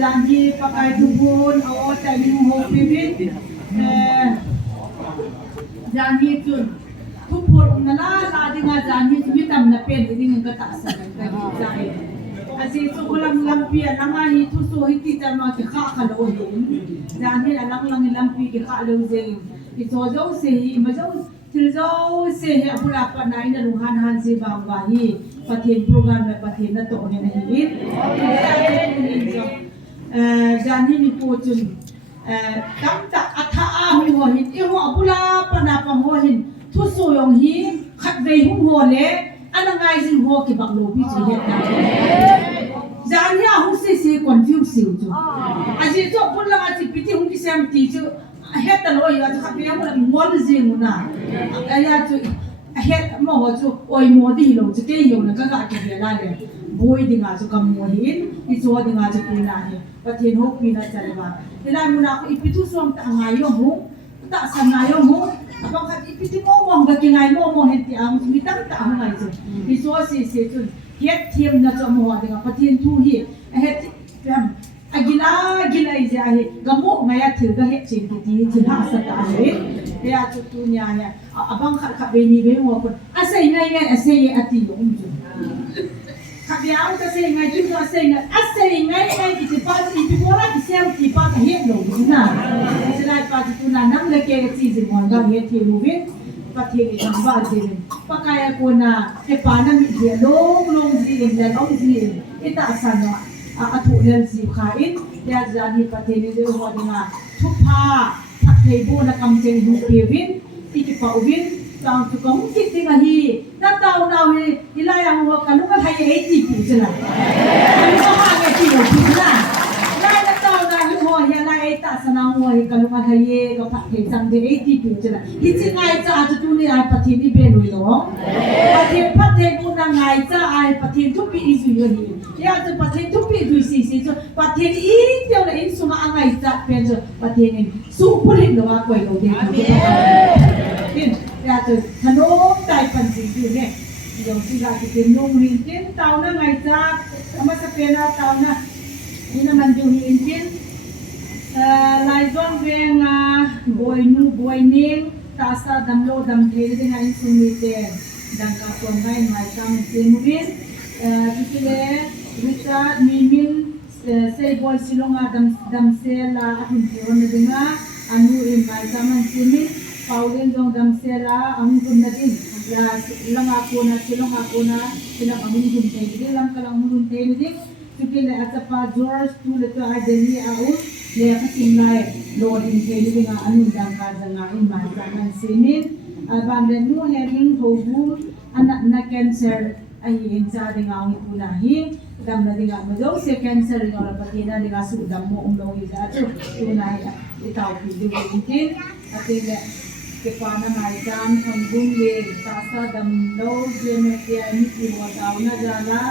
janji pakai dubun awak tak minum hobi janji tu tupur nala dengan janji tu hitam na pen ini kata sahaja janji asyik tu kolam lampi nama itu so hiti jama ke khak kalau janji lang lampi ke khak lu je itu jauh se majauh jauh se ya pula panai na luhan han se bawahi patien program na patien na to ne nahi janji ni pocun kam tak atha hu ho hin e ho pula pana pa ho hin thu so yong hi khat vei hu ho le anangai jin ho ki bak lo bi che het na janji a hu se confuse siu chu aji to pula a ti piti hu ki sam ti chu het ta lo ya khat pe mo mon jing na aya chu het mo ho chu oi mo di lo chu ke yo na ka ke la le boy dinga chu kam mo hin I so dinga chu pina he patien ho pina chalwa ila muna ko ipitu som ta ngayo ho ta sanayo ho abang khat ipiti mo mo ga kingai mo hen ti ang mi tam ta ho ngai chu I so se chu het thiem na chu mo dinga patien thu hi het agila dia gamuk maya terga he cing ti cina sata he ya tutunya ya abang kak beni beni wapun asai ngai asai ati yong ju kak dia au asai ngai ju asai ngai ki pas ti bola ki sem ti pas he lo na selai pas tu na nam le ke ti ji mo ga he ti lu vin pa ti ni tham ba ji pakaya ko na ke pa na mi dia long ji le long ji ita asana athu lel ji khain ya jani pateni de hodinga thupa pathei bo na kam cheng hu pevin ti pa uvin tang tu kong ti tinga hi na tau na hi ilaya ho kanu ka thai ei ti pu jela ani ko ha nge ti lo pu na na tau na hi ho ya la ei ta sana ho hi kanu ka thai ye ka pathei chang de ei ti pu jela hi chi ngai cha tu ni ai patheni be loi lo pathei bo na ngai cha ai pathen tu pi isu yo hi ya tu pathen tu pi du si so pathen i teo na in suma angai cha pen so pathen in su pulin lo wa koi lo de tin ya tu thanom tai pan si du ne yong si la ki tin nong rin tin tau na ngai cha ama sa pena tau na ina man ju hin tin lai zong veng boy ning ta sa dam lo dam the de ngai sum ni te dang ka pon ngai mai kam tin win tukile Richard Mimin say boy silonga dam sela atun kiron na dinga anu in mai saman sini Pauline dong dam sela ang kun na din la silonga ko na silang amun kun tay di lam kalang mun tay di tukile atapa George tu le to adeli au le kasim lai lord in tay di nga anu dang ka danga in mai saman sini abang den mu heading hobu anak na cancer ai in sa dinga ang ipulahi dam na dinga mo daw si cancer yung rapatina dinga su dam mo lo ida tu tunay itaw pili din atile ke pana mai dam thong bung ye tasa dam lo jeme ya ni ti wa daw na jala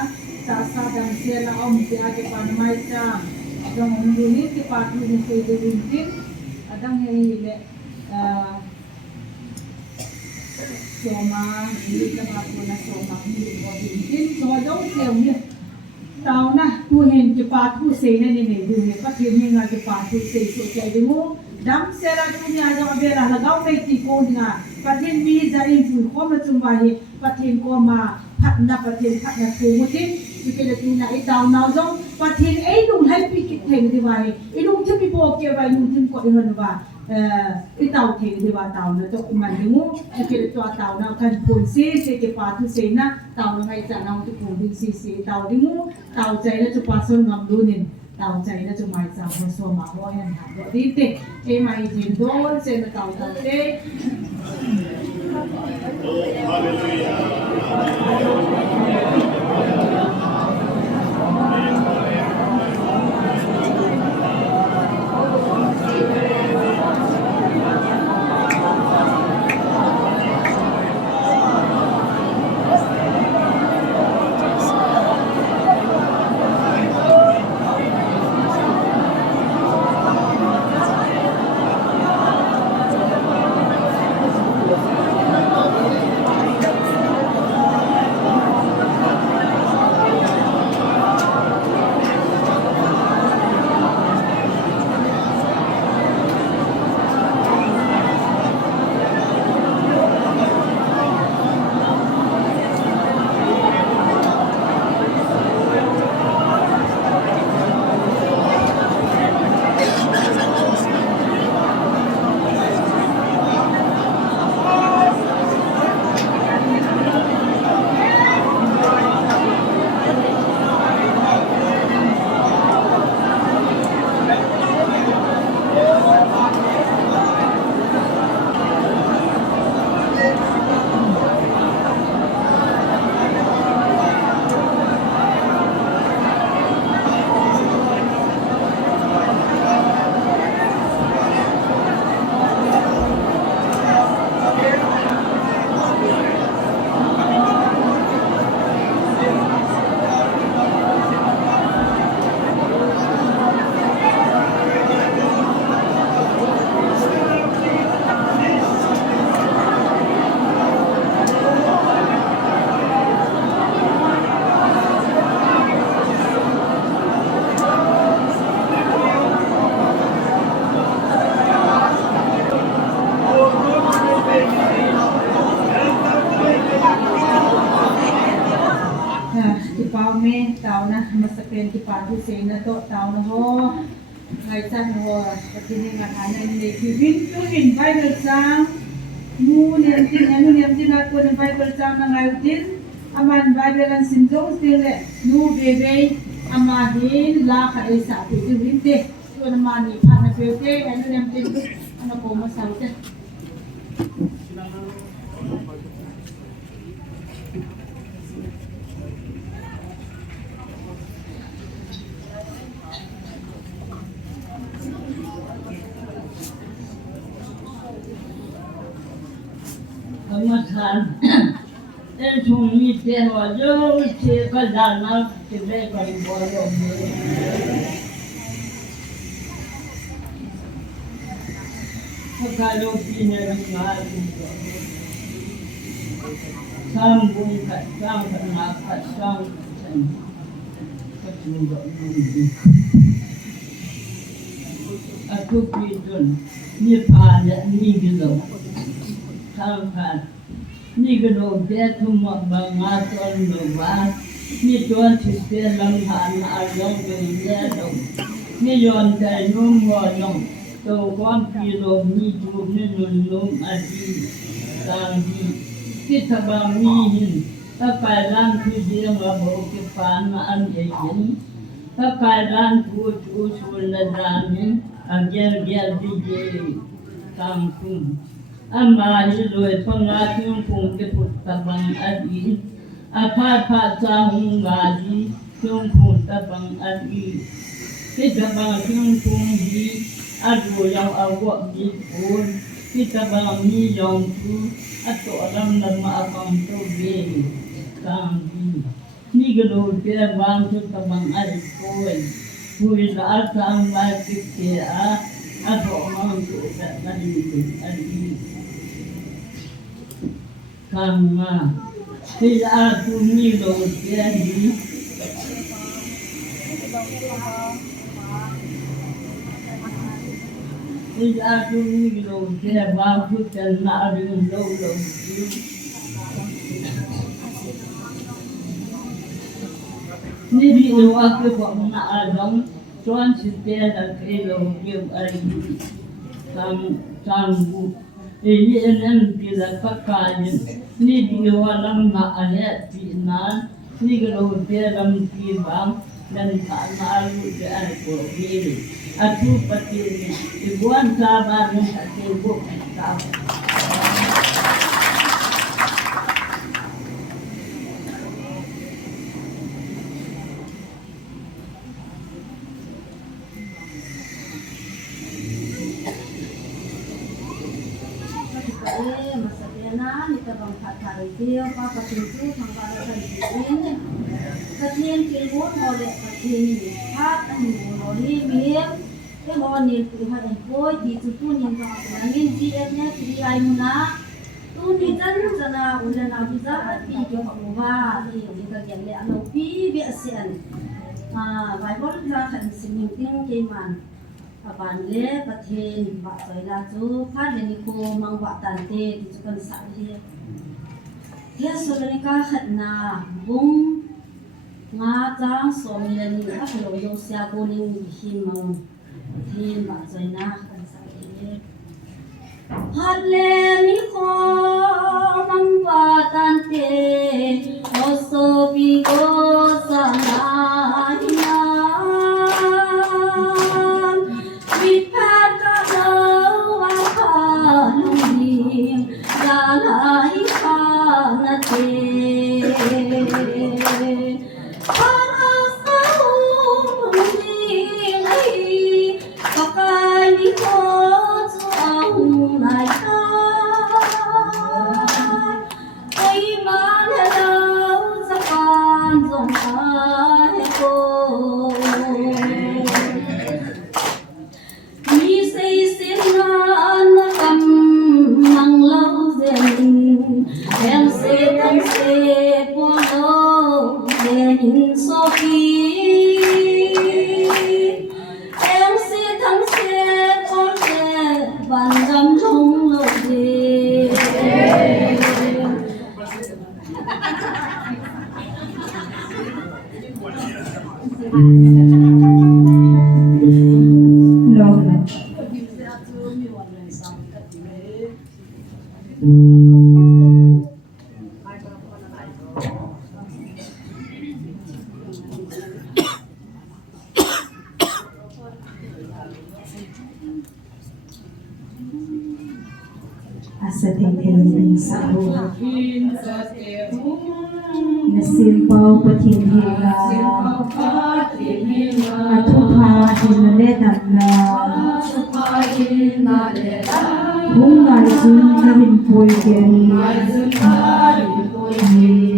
tasa dam sela om ya ke pana mai dam dam om duni ke patu ni se de din adang he le soma ni ka ba ko na soma ni ko din so daw se ni tao na tu hen ke pa tu se ne ne du he pa thi ni nga ke pa tu se so ke du dam se ra tu nya ja be ra la gao me ti ko nga pa thin mi ja in pu ko ma chung ba hi pa thin ko ma phat na pa thin phat na tu mu tin tu ke le tu na ai tao na zo pa thin ai lung hai pi ki theng di ba hi i lung thi pi bo ke ba lung thin ko i hon ba i tao theng di ba tao na to man ni mu tu ke le to tao na kan pun se ke pa tu se na tao na ngai cha na tu pun di si tao di mu tao chai na chu pa son ngam du nin tao chai na chu mai cha ho so ma ho yan ha do di te e mai jin do se na tao te tu sei na to tau na ho ngai chan ho patini nga kana ni vin tu vin Bible sang nu niam tin na ko ni Bible sang na ngai tin aman Bible an sinjong stile nu bebe ama hin la kha esa tu vin te tu na mani phana pe te anu niam tin ana ko ma sau te Kamasan, sumi tewa jo che kadana tebe kalboyo. Kalau pineringan, sambung kasang kenakat sang kecuali aku pidun ni pada ni gitu. Sampai ni gedung dia cuma bangaton luas ni tuan sisi langhan ayam dia dong ni yon tay nung nong tu kuam pilom ni tu ni nung adi tanggi kita bangihin takailan tu dia mabuk kepan an ejen takailan tu suladanin ajar dia kampung Amari loe pangating pung keput tabang adi apa cahung gali yung pung tabang adi kita bang yung pung di adu yang awak di pun kita bang ni yang tu atau alam nama abang tu be kami ni gelo dia bang tu tabang adi pun la sang mati ke atau orang tu tak adi Kama tidak tuni lo jadi tidak tuni lo jadi bagus dan nari lo ni dia waktu kau nak adong tuan setiap hari lo dia hari sanggup ini enam bila pakai ni dia walam nak ayat binan ni kalau dia dalam kibang dan tak malu dia aku ini aku pati ibuan sabar ni aku tahu masakena kita bangkat hari dia apa tentu mengadakan ini kalian kilmun oleh kalian hat ani miem mohon Tuhan boy di situ yang angin dietnya diai muna tu ni kan sana ulan abiza pi jo hawa ni kita gele alo pi biasian Bible ra kan singing keman aban le pathen ba toila chu kha le ni ko mang ba tan te ti chu kan sa hi ya so le ka khatna bung nga cha so mi le ni a lo yo sia bo ni hi mang pathen ba toina kan sa hi hat le ni ko mang ba tan te o so bi go sa na sa tingin sa buhay. in sa tehung Nasimpaw patinhila atupa hinaledam na bunga sun kamin poigen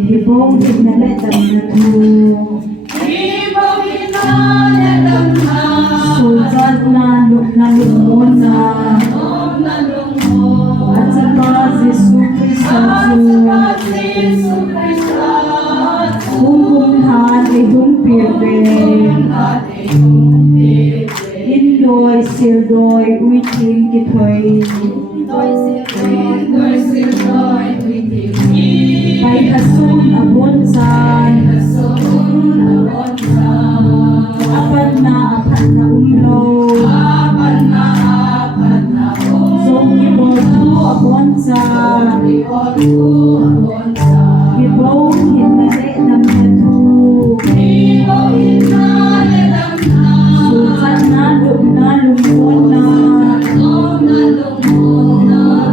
hibong hinaledam na tu sultan na lumon na at sa mga Jesu Cristo Hungkumhan ihong pirbe Indoy sildoy uitim kitoy Pai kasun abonsan Apat na umlaw Song ibotu abonsan Ibaw hinare ng natu Sultan na lumon na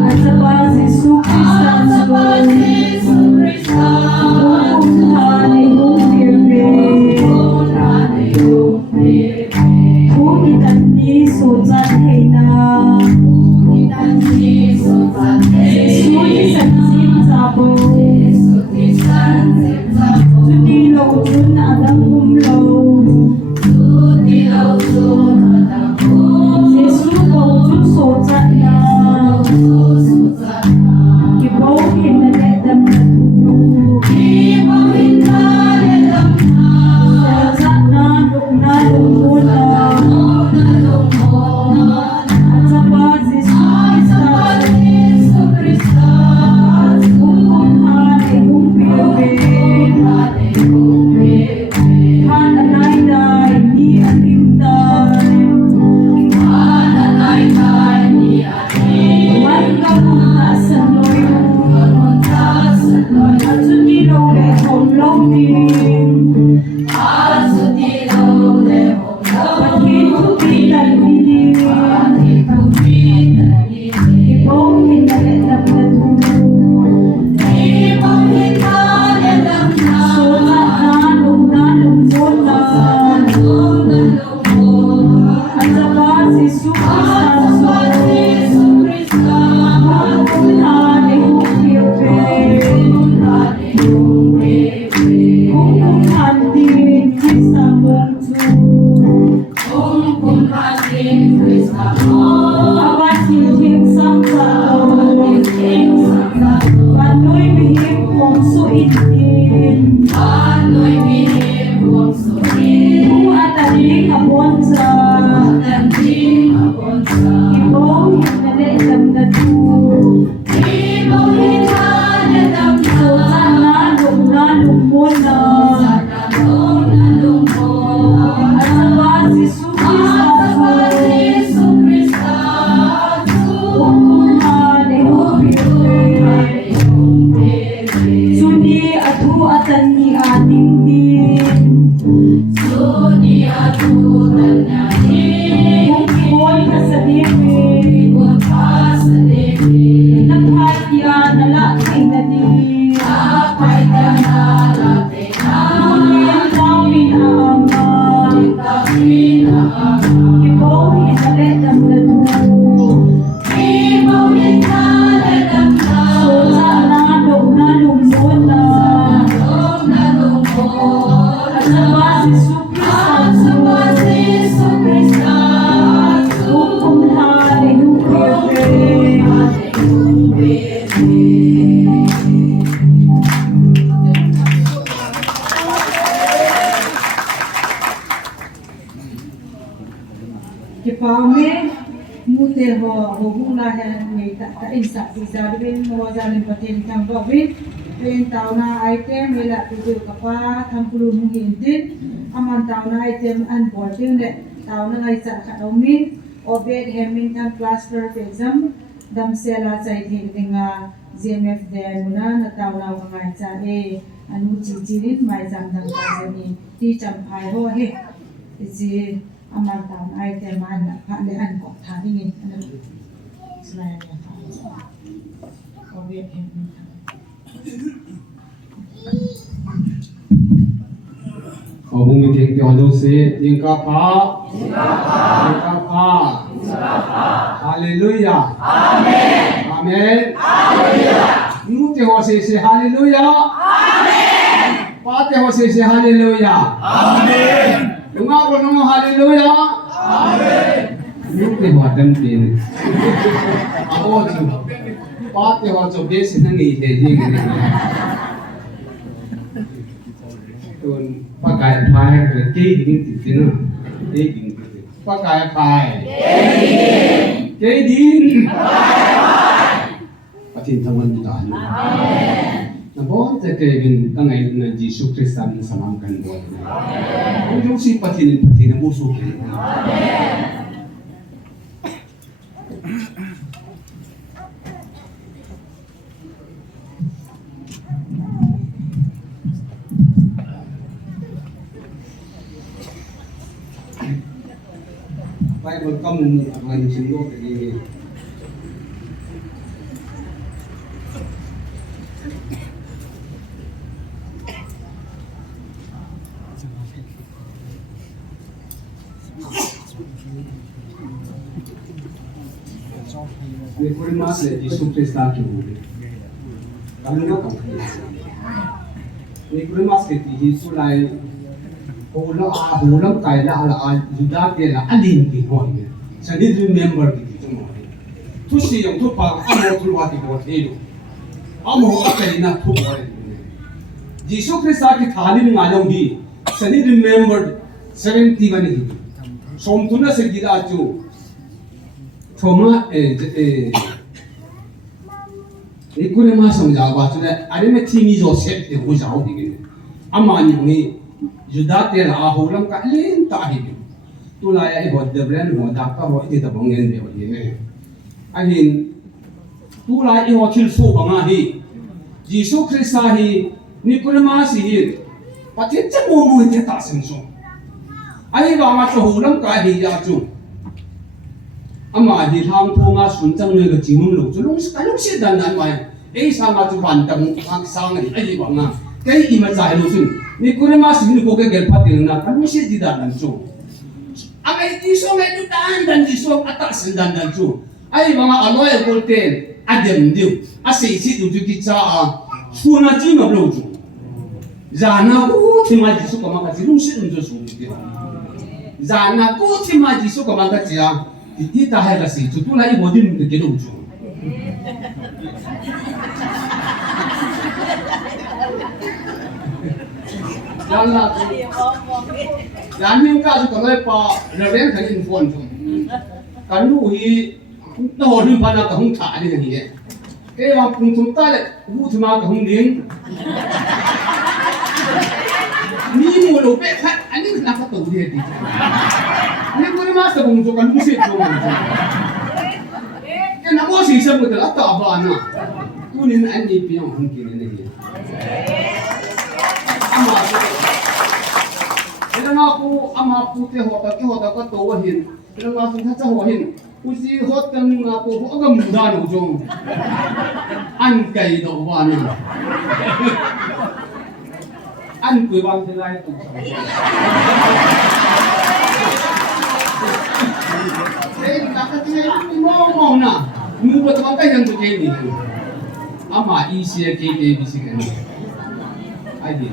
At sa base sukrisan Hungkumhan ihong pirbe Hukitan ni sultan hay na Suni sansin sabo Sudilaw jun adang umlaw Sesukaw jun soja na Ibaw hinaledam na tu Selsa na lumon na At sa base sukrisan Hungkumhan ihong pirbe Hananayday ni atimday Wanggam nasanloy At sunilaw lehong longding Patitupitan niding Ibaw hinaledam na tu Sola na lumon na At sa base sukrisan Hungkumhan ihong pirbe Hungkumhan din sa bongsu Awas hihing samsao Panoy bihim bongsu itin Kung ataling abonsa Ibaw hinaledam na tu Sultan na lumon na At sa base sukrisan Hungkumhan ihong pirbe Suni atu atan ni ating din Hungkibon ka sa dibig Naghadya na laking na din Ngunit namin ama Ibaw hinaledam na tu Sultan na lumon na At sa base sukrisan Hungkumhan ihong pirbe Kipame mute ho hula han me ta insa bizarwin mozanin patin tang bawin pen tauna item mela tuju kapa thampulu muhindin aman tauna item an boarding ne tauna ngai sa khaomin obed hamilton cluster exam damsela chai thingdinga GMF de muna na tauna ngai cha e anu chichirin mai jam dang ka jani ti cham phai ho he ji aman tauna item an pha le an ko thani ni anu slide Ở vùng mình tiếng tiểu đâu sẽ tiếng ca phá Hallelujah Amen Amen Nu te ho se Hallelujah Amen Pa te ho se Hallelujah Amen Lunga ko no Hallelujah Amen Nu te ho dan tin Abo chu Pa te ho cho be se na ngi te ji tuần bác cải phai rồi kê đình thì thế nào kê đình bác cải phai kê đình bác thiên thăng văn cả na bon te kê đình tăng ngày na Jesus Christ an samam kan bo ông chúng si bác thiên mu su kê Bible kamu akan singgung dari ini kurimas le Yesus Kristus kihubi. Kami nak kau ini kurimas ke Yesus lai hulam kai la juda ke la alin ki hoi me sani remember ki tumo tu si yong tu pa amo tu wa ti ko thelu amo akai na thu wa Jesus Christ ki thali nga long bi sani remember 71 ni som tu na se gila chu thoma ikure ma song ja ba chu ne ari me thi mi jo set de ho jao di ama ni ngi Juda te la holam ka len ta hi tu la ya god de brand mo da ka ho ti ta bong en be o ne ahin tu la i ho thil so banga hi Jesus Christ hi ni kurma si hi pathet cha mo mo te ta sen so ai ba ma so holam ka hi ya chu ama hi thang tho nga sun chang ne ga jimum lo chu long ka long se dan nan mai ei sa ma chu ban tang khang sang ni ai ba nga kai i ma chai lo sun ni kurema sini ko ke gel patil na kan si di dan chu amai ti so ngai tu dan di so ata sen dan chu ai mga aloy kolten adem diu asei si tu ki cha a suna ji ma lo chu zana ku ti ma ji so ka ma ka ji lu si un jo su ni zana ku ti ma ji so ka ma ka ji a ti ta ha la si chu tu la i bodin de ke lo chu Yan yung kaso kamay pa rin kan infon so. Kan lu hi na ho rin pa na ka hung tha ni ni. Ke wa pung tum ta le wu thuma ka hung ding. Ni mo lo pe khat ani na ka to di di. Ni ko ni ma sa bung so kan lu se so. Ke na mo si sa mo ta ta ba na. Tu ni an ni pi ang hung ki ni ni. Aku ama putih hotak ka to hin ilang nga sun cha ho hin usi hot kan nga po agam muda no jong an kai do wa na an ku bang te lai tu ei ta ka ti mo na mu ko ta kai jang tu ke ni ama i se ke bi si kan ai di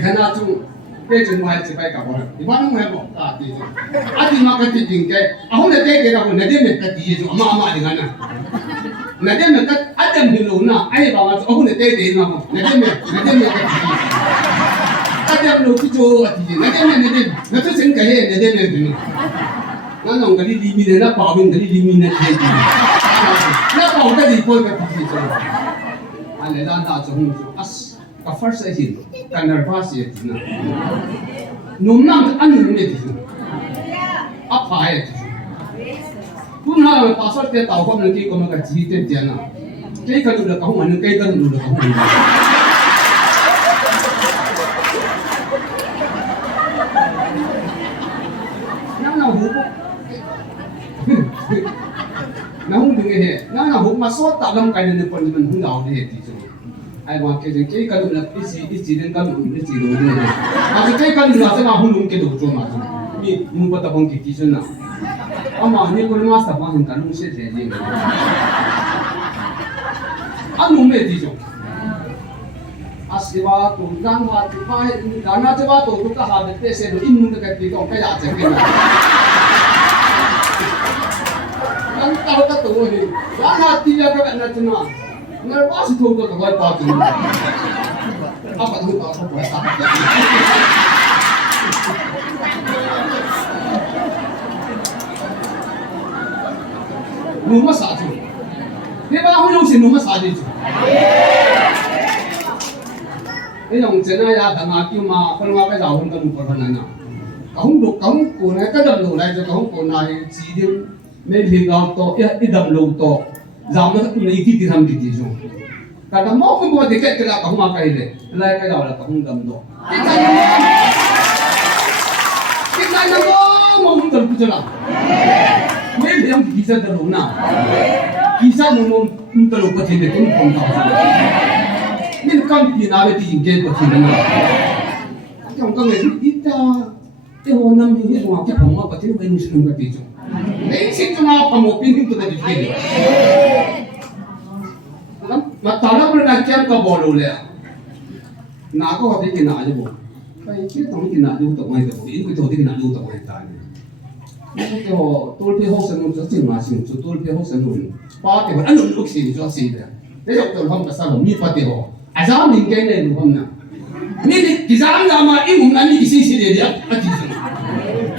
kana tu cái chuyện ngoài chỉ phải cả bọn thì bắt nó ngoài bọn ta thì anh đi mà cái chuyện cái ông này cái nào cũng này mình cái gì chứ mà đi ngay nè này mình cái anh đem hình luôn nè anh bảo mà ông này cái nào này mình cái gì anh đem luôn cái chỗ gì này mình nó cứ sinh cái này mình nó弄cái gì mình nó bảo mình cái gì mình cái gì nó bảo cái gì thôi cái gì chứ anh này đang trong ka first ahin ka nervous yet na num nam an num ne ti a pha yet kun ha pa sar te taw ko ne ki ko ma ka ji te te na ke ka lu da ka hu man ke ka lu da ka hu na hu na hung ding he na hung ma so ta lam kai ne pon man hung dau de he ti chu ai wa ke je ke ka lu na isi den ka lu ni chi do de a je ke ka lu na sa hung lung ke do chu ma ni mu pa ta hung ki ti chu na ama ni ko ma sa pa hin ka lu se je je a nu me ti chu asiwa tu dan wa tu pa dana che ba tu ka ha de pe se do in mun ka ti ko ka ya che ke na ang tao ka to ni dan ha ti ya ka na chuna na ba si to ko ka pa tu apa tu ka ko pa nu ma sa chu ne ba hu yung sin nu ma sa ji chu cái dòng chân này là thằng nào kêu mà con hoa cái giàu hơn con một phần nào không được không của này cái đầm lù này cho không của này chỉ đến mấy thì gạo to ít đầm lù to giàu nó cũng là ít thì làm cái gì rồi cả đầm mốc cũng có thể cái là không mà cái này lại cái giàu là không đầm to cái này nó có một đầm cái nào mấy thì ông kỳ sa đầm lù nào kỳ sa nó một đầm lù có thể để cũng không cao nên con thì nào về tìm kiếm của thì nó trong con người ít cái hồ năm như thế nào cái phòng mà có thể bên sinh cái gì chứ đấy sinh cho nó phòng một bên thì tôi đã biết gì mà tao nó bây giờ kiếm cái bò lù lẹ nào có thể cái nào chứ bộ cái tổng cái nào cũng tổng hay tổng ít cái cái nào cũng tổng hay tài cái hồ tôi phải học sinh nó chỉ mà sinh tôi phải học sinh nó ba cái anh lúc sinh cho sinh đấy đấy là tôi không có sao mi ba cái hồ azam min cái này đúng không nào mình cái azam là mà im cũng làm gì xí đấy à cái gì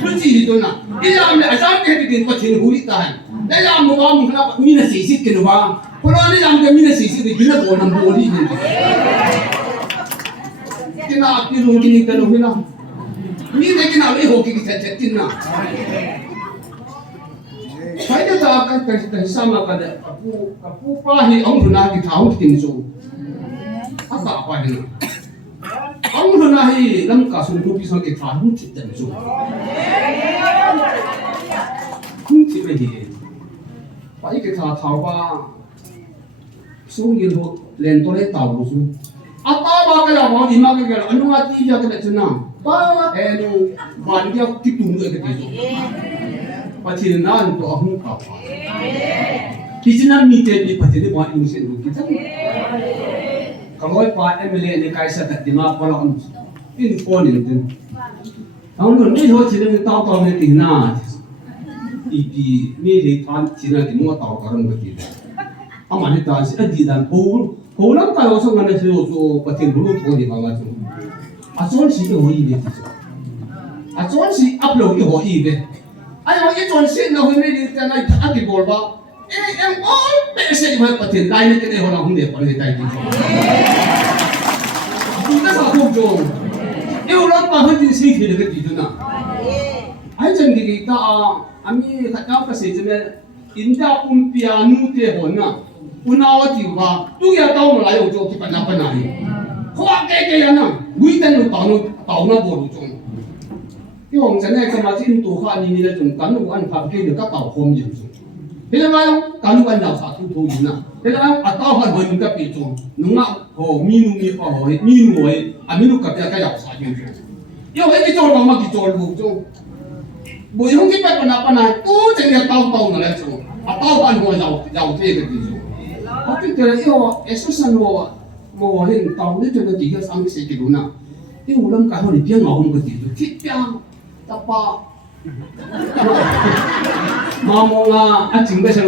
thôi gì đó nào cái azam là azam cái có thể hủy tan đấy là một cái mình là mình là xí cái nó vào còn anh azam cái mình là xí thì cái nó còn nằm bồi đi cái nào cái luôn cái này cái nào mình cái nào lấy hồ cái chết chết nào phải cho ta cái sao mà cái apu pa hi ông runa cái tháo cái số apa apa dia ông runa hi lam ka sun tu pisau cái tháo không chịu chân số không chịu cái gì phải cái tháo ba số người họ lên tôi lấy tàu số apa ba cái là bao nhiêu mà cái là anh nói gì cho cái chuyện nào ba em bạn kia kịp tụng được cái gì số và thì nó anh tôi không có khi chúng ta mi tên đi phải thì bọn anh sẽ được cái gì kalau pak MLA ni kaisa tak dima kalau in phone ni tu, orang tu ni ho cina tahu tahu ni tina, ipi ni di tan cina di mua tahu karam begitu. Aman ni tahu si adi dan pul lang kalau so mana so patin bulu tu di bawah tu. Acuan si ho ibe tu. Acuan si upload ho ibe. Ayo acuan si na ho ni di tanai agi bolba. Em all message mà có tiền đây cái này họ làm không được còn người ta gì chúng ta sao không cho yêu lắm mà hơn thì sinh thì được cái gì nữa ai chân cái ta anh ấy khách nào cái gì chứ mà India piano thế hồn à unao thì và tôi giờ tao mà lại ở chỗ cái phần nào hoa cái nào quý tên nó tao nó bổ chung cái hồng chân này cái mà tin tu khai ni là chúng cán bộ ăn phạm cái được các tàu không nhiều thế là ngay cán bộ ăn đào sạt thu gì nào thế là à tao phải hơn cái bị chung đúng không hồ minu hồ minu ấy à minu cái đào sạt nhiều yêu cái chỗ mà cái chỗ luôn chung bùi không cái bạch này tôi chỉ là tao nó lại chung à tao ăn hồ giàu thế cái gì chung à cái là yêu exercise mo hiện tao đấy cho nó chỉ có sang cái gì đó nào yêu lắm cái họ đi biếng ngầu không có gì được thiết biếng tập ba mà mong anh chính bây giờ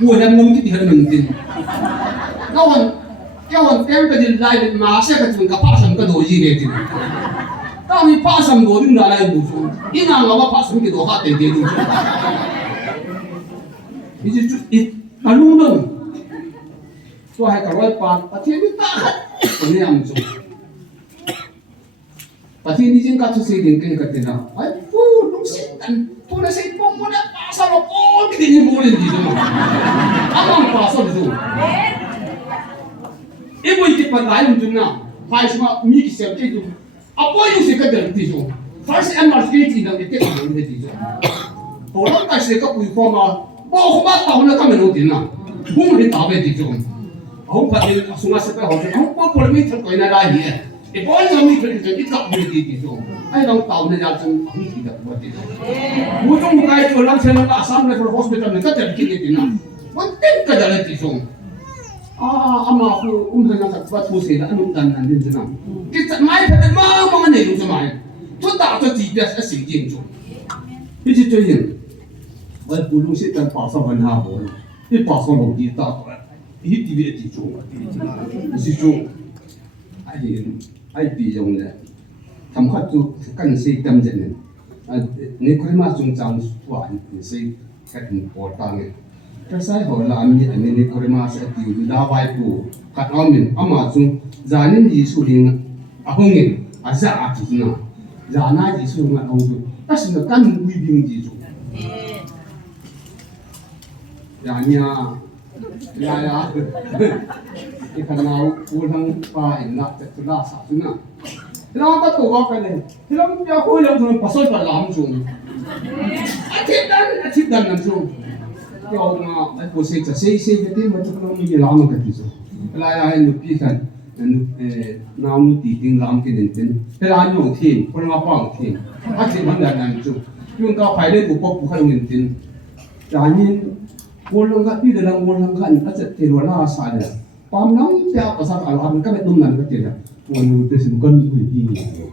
buổi em nông cái gì mình tin nó còn cái cái gì lại mà sẽ cái chuyện cái phát sinh cái đồ gì vậy thì tao đi phát sinh đồ đi lại một chút ít nào nó phát sinh cái đồ khác để đi ít cái luôn đâu so hai cái loại pan tại vì ta cái này làm chút tại vì những cái thứ gì đến cái nào ai phu lúc sinh tan phu nó sinh phong phu nó pasal lo cái gì như boleh gì đó apa pasal itu ibu itu pandai untuk na phải semua mi kisah itu apa yang saya katakan itu first and last kali tidak itu kan itu orang kasih ke pui forma không bắt tàu nó không tiền nào không đi tàu về thì chung không phải là sung mát phải không có problem gì thôi này là gì thì có những người thì ít gặp nhiều thì chung ai đang tàu này ra chung không thì được vậy mua chung một cái chỗ làm xe nó cả sáng này for hospital này tất cả cái gì nào vẫn tiếp cái đó thì chung ama aku umhan nak buat pusing dah anu dan nanti senang kita mai pada mau mana itu semai tu tak tu tidak asing jing chung ini tu yang buat bulung sih dan pasal mana boleh ini pasal mau di tak ini dia di chung di chung ai yang niทำข้อจุกันสิจำเจนนี่คนมาจงจำสวนสิกันปวดตังก็ใช่หัวลามีอันนี้คนมาสักทีดูดาวไปปูขัดเอามินอามาจงจานินยิสุลิงอาหงินอาจจะอาทิตย์น่ะจานายิสุลิงอาหงินแต่สิ่งนั้นวิบิงยิสุอย่างเนี้ยที่ขณะพูดทั้งฝ่ายนักจะตุลาสักนะเราก็ตัวกันเลยเราไม่อยากคุยเรื่องนั้นภาษาบาลีจงอาทิตย์นั้นนั่นจงที่เอามาไอ้ผู้เสกจะเสกที่มันจะต้องมีลามกันที่จงเวลาไอ้หนุ่มพี่กันน้ำมุติดิ้งลามกันนั่นเองเวลาหนุ่มทีมคนมาฟังทีมอาทิตย์มันนั่นจงยุ่งกับใครได้บุกบุกให้ลงนั่นเองจากนี้Walang kat dalam walang kan aja terwala asal. Pamnam tiap pasal alam kan betul nan kat dia. Walau terus bukan wedding itu.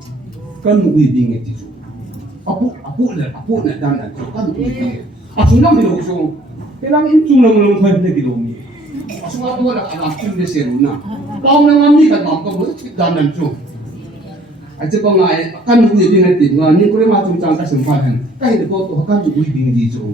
Apu nak dan kan wedding. Asal nam itu so. Kelang incung nam kan lagi domi. Asal tu ada anak pun dia seruna. Pamnam ni kan mam kan boleh dan nan so. Aja bangai kan wedding itu. Ni kau macam macam kesempatan. Kai itu tu kan wedding itu.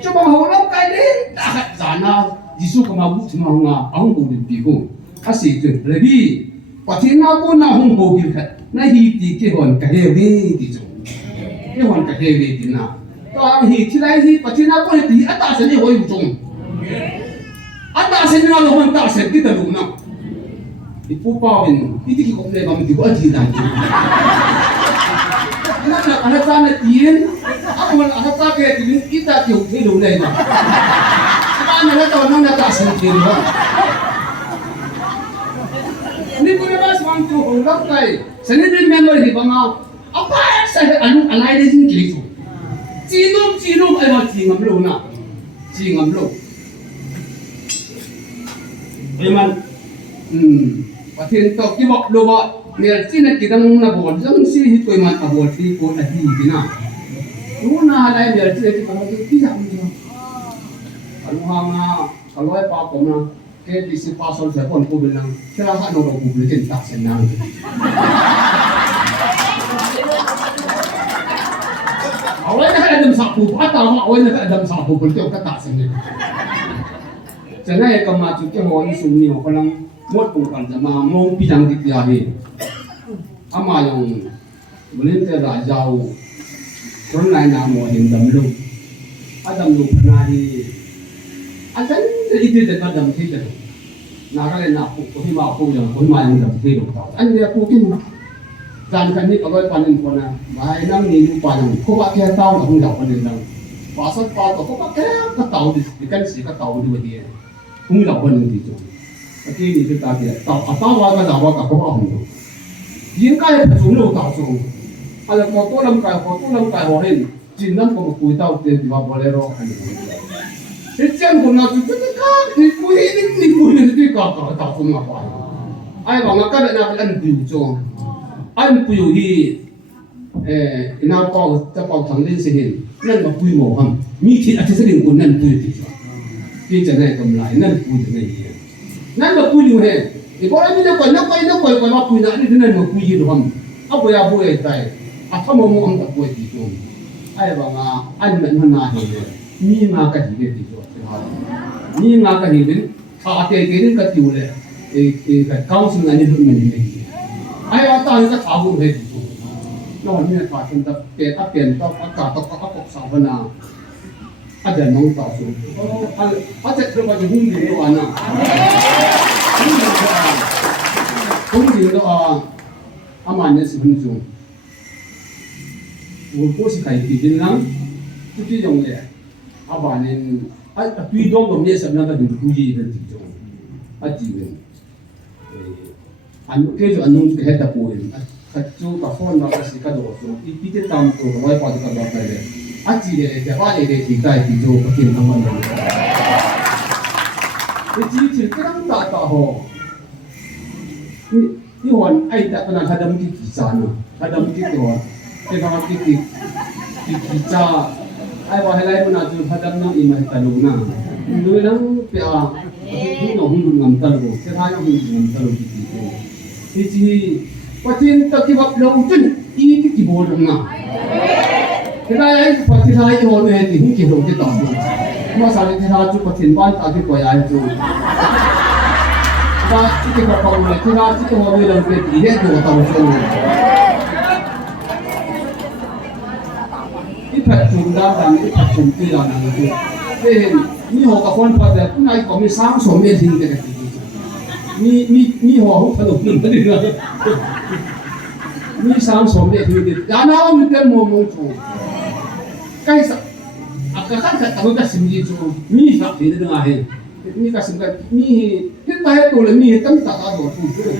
Coba orang kaya tak sana jisu kemabu cuma nga ahong boleh bigo kasih tu lebih patina pun ahong boleh kat nahi dikehon kahewe di tu kehon kahewe di na to am hi tilai hi patina pun di atas ni hoi ujung atas ni na lohon tak sen kita lu na ipu pawin itu kikop le bam di ko ati dan nak ada sana tien aku ada tak ke kita tiup hidup le na Mana tahu mana tak sendiri. Ini punya mas mantu orang kaya. Sendiri member di bangau. Apa saya anu alai di sini kiri tu. Cino ay mat cingam lo na. Cingam lo. Eman. Patin to kibok lo ba. Mer cina kita muna bol. Jang si hito eman abol si ko ati dina. Una alai mer cina kita muna tidak muna. Kalau ay pa ko na ke bisi pasol sa kon ko bilang kaya ka no ko publikin tak senang awal na adam sapu atau awal na adam sapu bulto ka tak senang jangan ka ma chu ke ho ni sumni ho lang mot pung kan ma mong pidang di tiahi ama yang boleh te ra jauh kon lai na mo hin dam lu adam lu panahi Asan itu dekat dalam kita. Nakale nak pukul hima pukul yang pun main dalam kita. Anda pukul dan kami kalau panen pona, baik nang ni lupa nang. Kau pakai tahu nak hendak panen nang. Pasal apa? Kau pakai tahu ikan si tahu di mana. Hendak panen itu. Tapi ini kita dia tahu apa warga tahu apa kau hendak. Jika ada pesunuh tahu so. Ada foto lam kai horen. Jindan kau kui tahu dia di bawah bolero. Sekian pun nak cuci kan, ni pun itu kau tak semua apa. Ayah bang akak nak andu jo, an puyu hi, ina pau tapau tanglen sehin, nan mapui mo ham, miti aja sering pun nan puyu tu. Kita nak kemlai nan puyu ni, nan mapui ni. Ibu orang ni nak kau mapui nak ni nan mapui tu ham. Apa ya boleh tay, apa mau ham tak boleh tu. Ayah bang an mana ni ngah kaji tu. Ni ngaka hidin, ate hidin kat tiule, kat council ngani dun mani lagi. Ayah tahu kat tahu hedi tu. Lawan ni kat tentang pet akak sabana. Ada nong tahu. Ada terus hundi ni wana. Hundi tu aman ni sebenarnya. Walaupun si kai hidin lang, tu yang dia. Abanin tuy đó một miếng sắm năm đừng cúi gì lên thị trường chỉ về anh cái chỗ anh nung cái hết tập bồi chỗ cà phê mà cái gì cái đồ chỗ ít ít tam chỗ nói qua cái đó cái này chỉ để cái ba để thì cái thì chỗ cái tiền thằng mình cái chỉ cái đó đã ta hoนี่วันไอ้แต่ปนันทัดดำกี่จานน่ะทัดดำกี่ตัวเป็นทางกี่จานไอ้ว่าให้ไล่ปนันจุดทัดดำนั่งอีมาตะลุน่ะดูนั่งเปียหุ่นหนุ่มหุ่นงามตะลุเสียท้ายหุ่นงามตะลุกี่ตัวนี่จีปัจจัยตะกี้ว่าเราจุนอีนี่กี่โบลงน่ะเสียท้ายไอ้ปัจจัยไอ้หัวเนี่ยที่หุ่นกี่โบกี่ตัวมาสารที่ท้ายจุดปัจจัยบ้านตะกี้ปล่อยไอ้จุดว่าที่เกี่ยวกับความเนี่ยที่เราที่ตัวเราเราเป็นที่เรื่องตัวเราเองที่ผัดจุ่มดาวดังที่ผัดจุ่มที่เรานั่งอยู่เป็นมีหัวกับคนพัดแต่ผู้นายก็มีสามสมเด็จทิ้งกันมีหัวของขนมหนึ่งประเด็นเลยมีสามสมเด็จทิ้งกันยานามันเป็นมัวมัวจูใกล้สักอาการขัดแต่ก็จะสิ่งที่จูมีสักที่เรื่องอะไรมีกระสิ่งกันมีที่ตายตัวเลยมีตั้งตาโดดถูกด้วย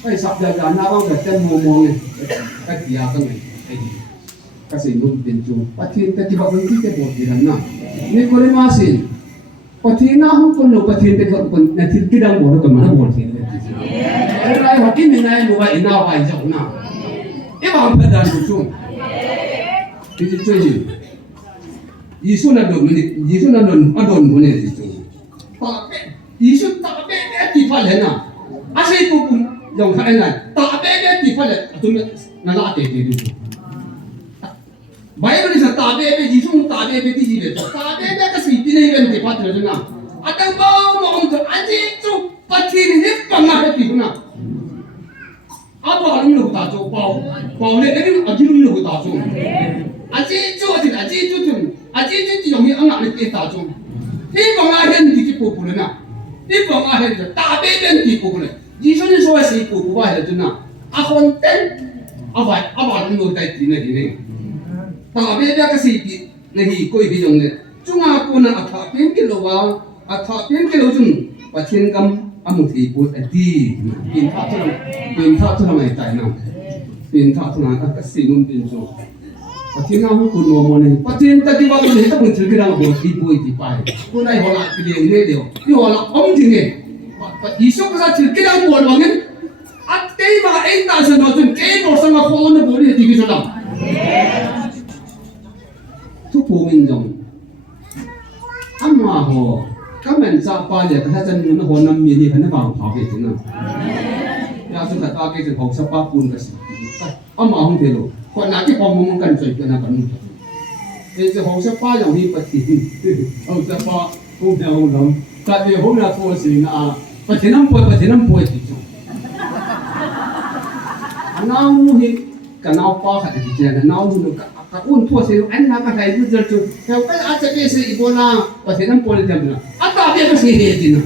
ไอ้สับยาหน้าบ้างแบบเต็มมองเลยไอ้ที่ยาตั้งไงไอ้กระสิ่งนู้นเป็นจูปะทีนแต่ที่บอกว่าที่จะบดดีนั่นนะนี่คนละมาสิปะทีน่าหุ่นคนเราปะทีนเป็นคนในที่ที่ดังบดก็มันบดทีเลยไอ้ไรหัวที่มีนายรู้ว่าอินาไว้เจ้าหน้าไอ้บางประเด็นจูที่จะช่วยยิสุนันโดนยิสุนันโดนอดอนคนนี้จูYesus tak beda di paling na. Asal itu pun yang kaya na tak beda di paling. Itu nak ada itu. Bible ni tak beda Yesus tak beda di sini. Tak beda kasih ini kan di paling na. Ada bau orang tu asal itu pasti ni pernah itu na. Apa orang lu tak tahu bau ni ni agil lu tak tahu. Asal itu yang ni anak ni tak tahu. Ini pengahian di kipu pun na. Ini pengahian tu tak beda di kipu pun. Yesus ni soal si kipu buat itu na. Akon ten apa orang tak tahu ni. Tak beda kasih ni koi bijong ni. Cuma aku nak athapin kilo jun. Pasien kam amuti pun adi. Pintar tu ramai tak na. Pintar tu nak kasih numpin so. Pasien aku pun mau ni. Pasien tadi waktu ni kita pun cerita nak ibu itu pai. Punai hola pilih ni dia. Ni hola tinggi. Yesus kita cerita nak wangen. Atai bah entah senotun. Bersama kawan boleh tinggi sudah. Tu pungin jom. Amma ho. Kamen siapa je? Kita jangan nak honam ini kena bang pakai tu na. Ya sudah pakai tu hok siapa pun kasih. Amma hong telo. Kau nak kita ngomong kan saya kena kan. Jadi hok siapa yang ni pasti. Hok siapa hong dia hong. Tapi hong nak tu sih na. Pasti nampu itu. Anau ni kenal apa kat itu je. Anau ni kau tu sih. Anda kan saya tu tu. Kau kan aja biasa ibu na. Pasti nampu dia tu na. Apa dia pasti dia tu na.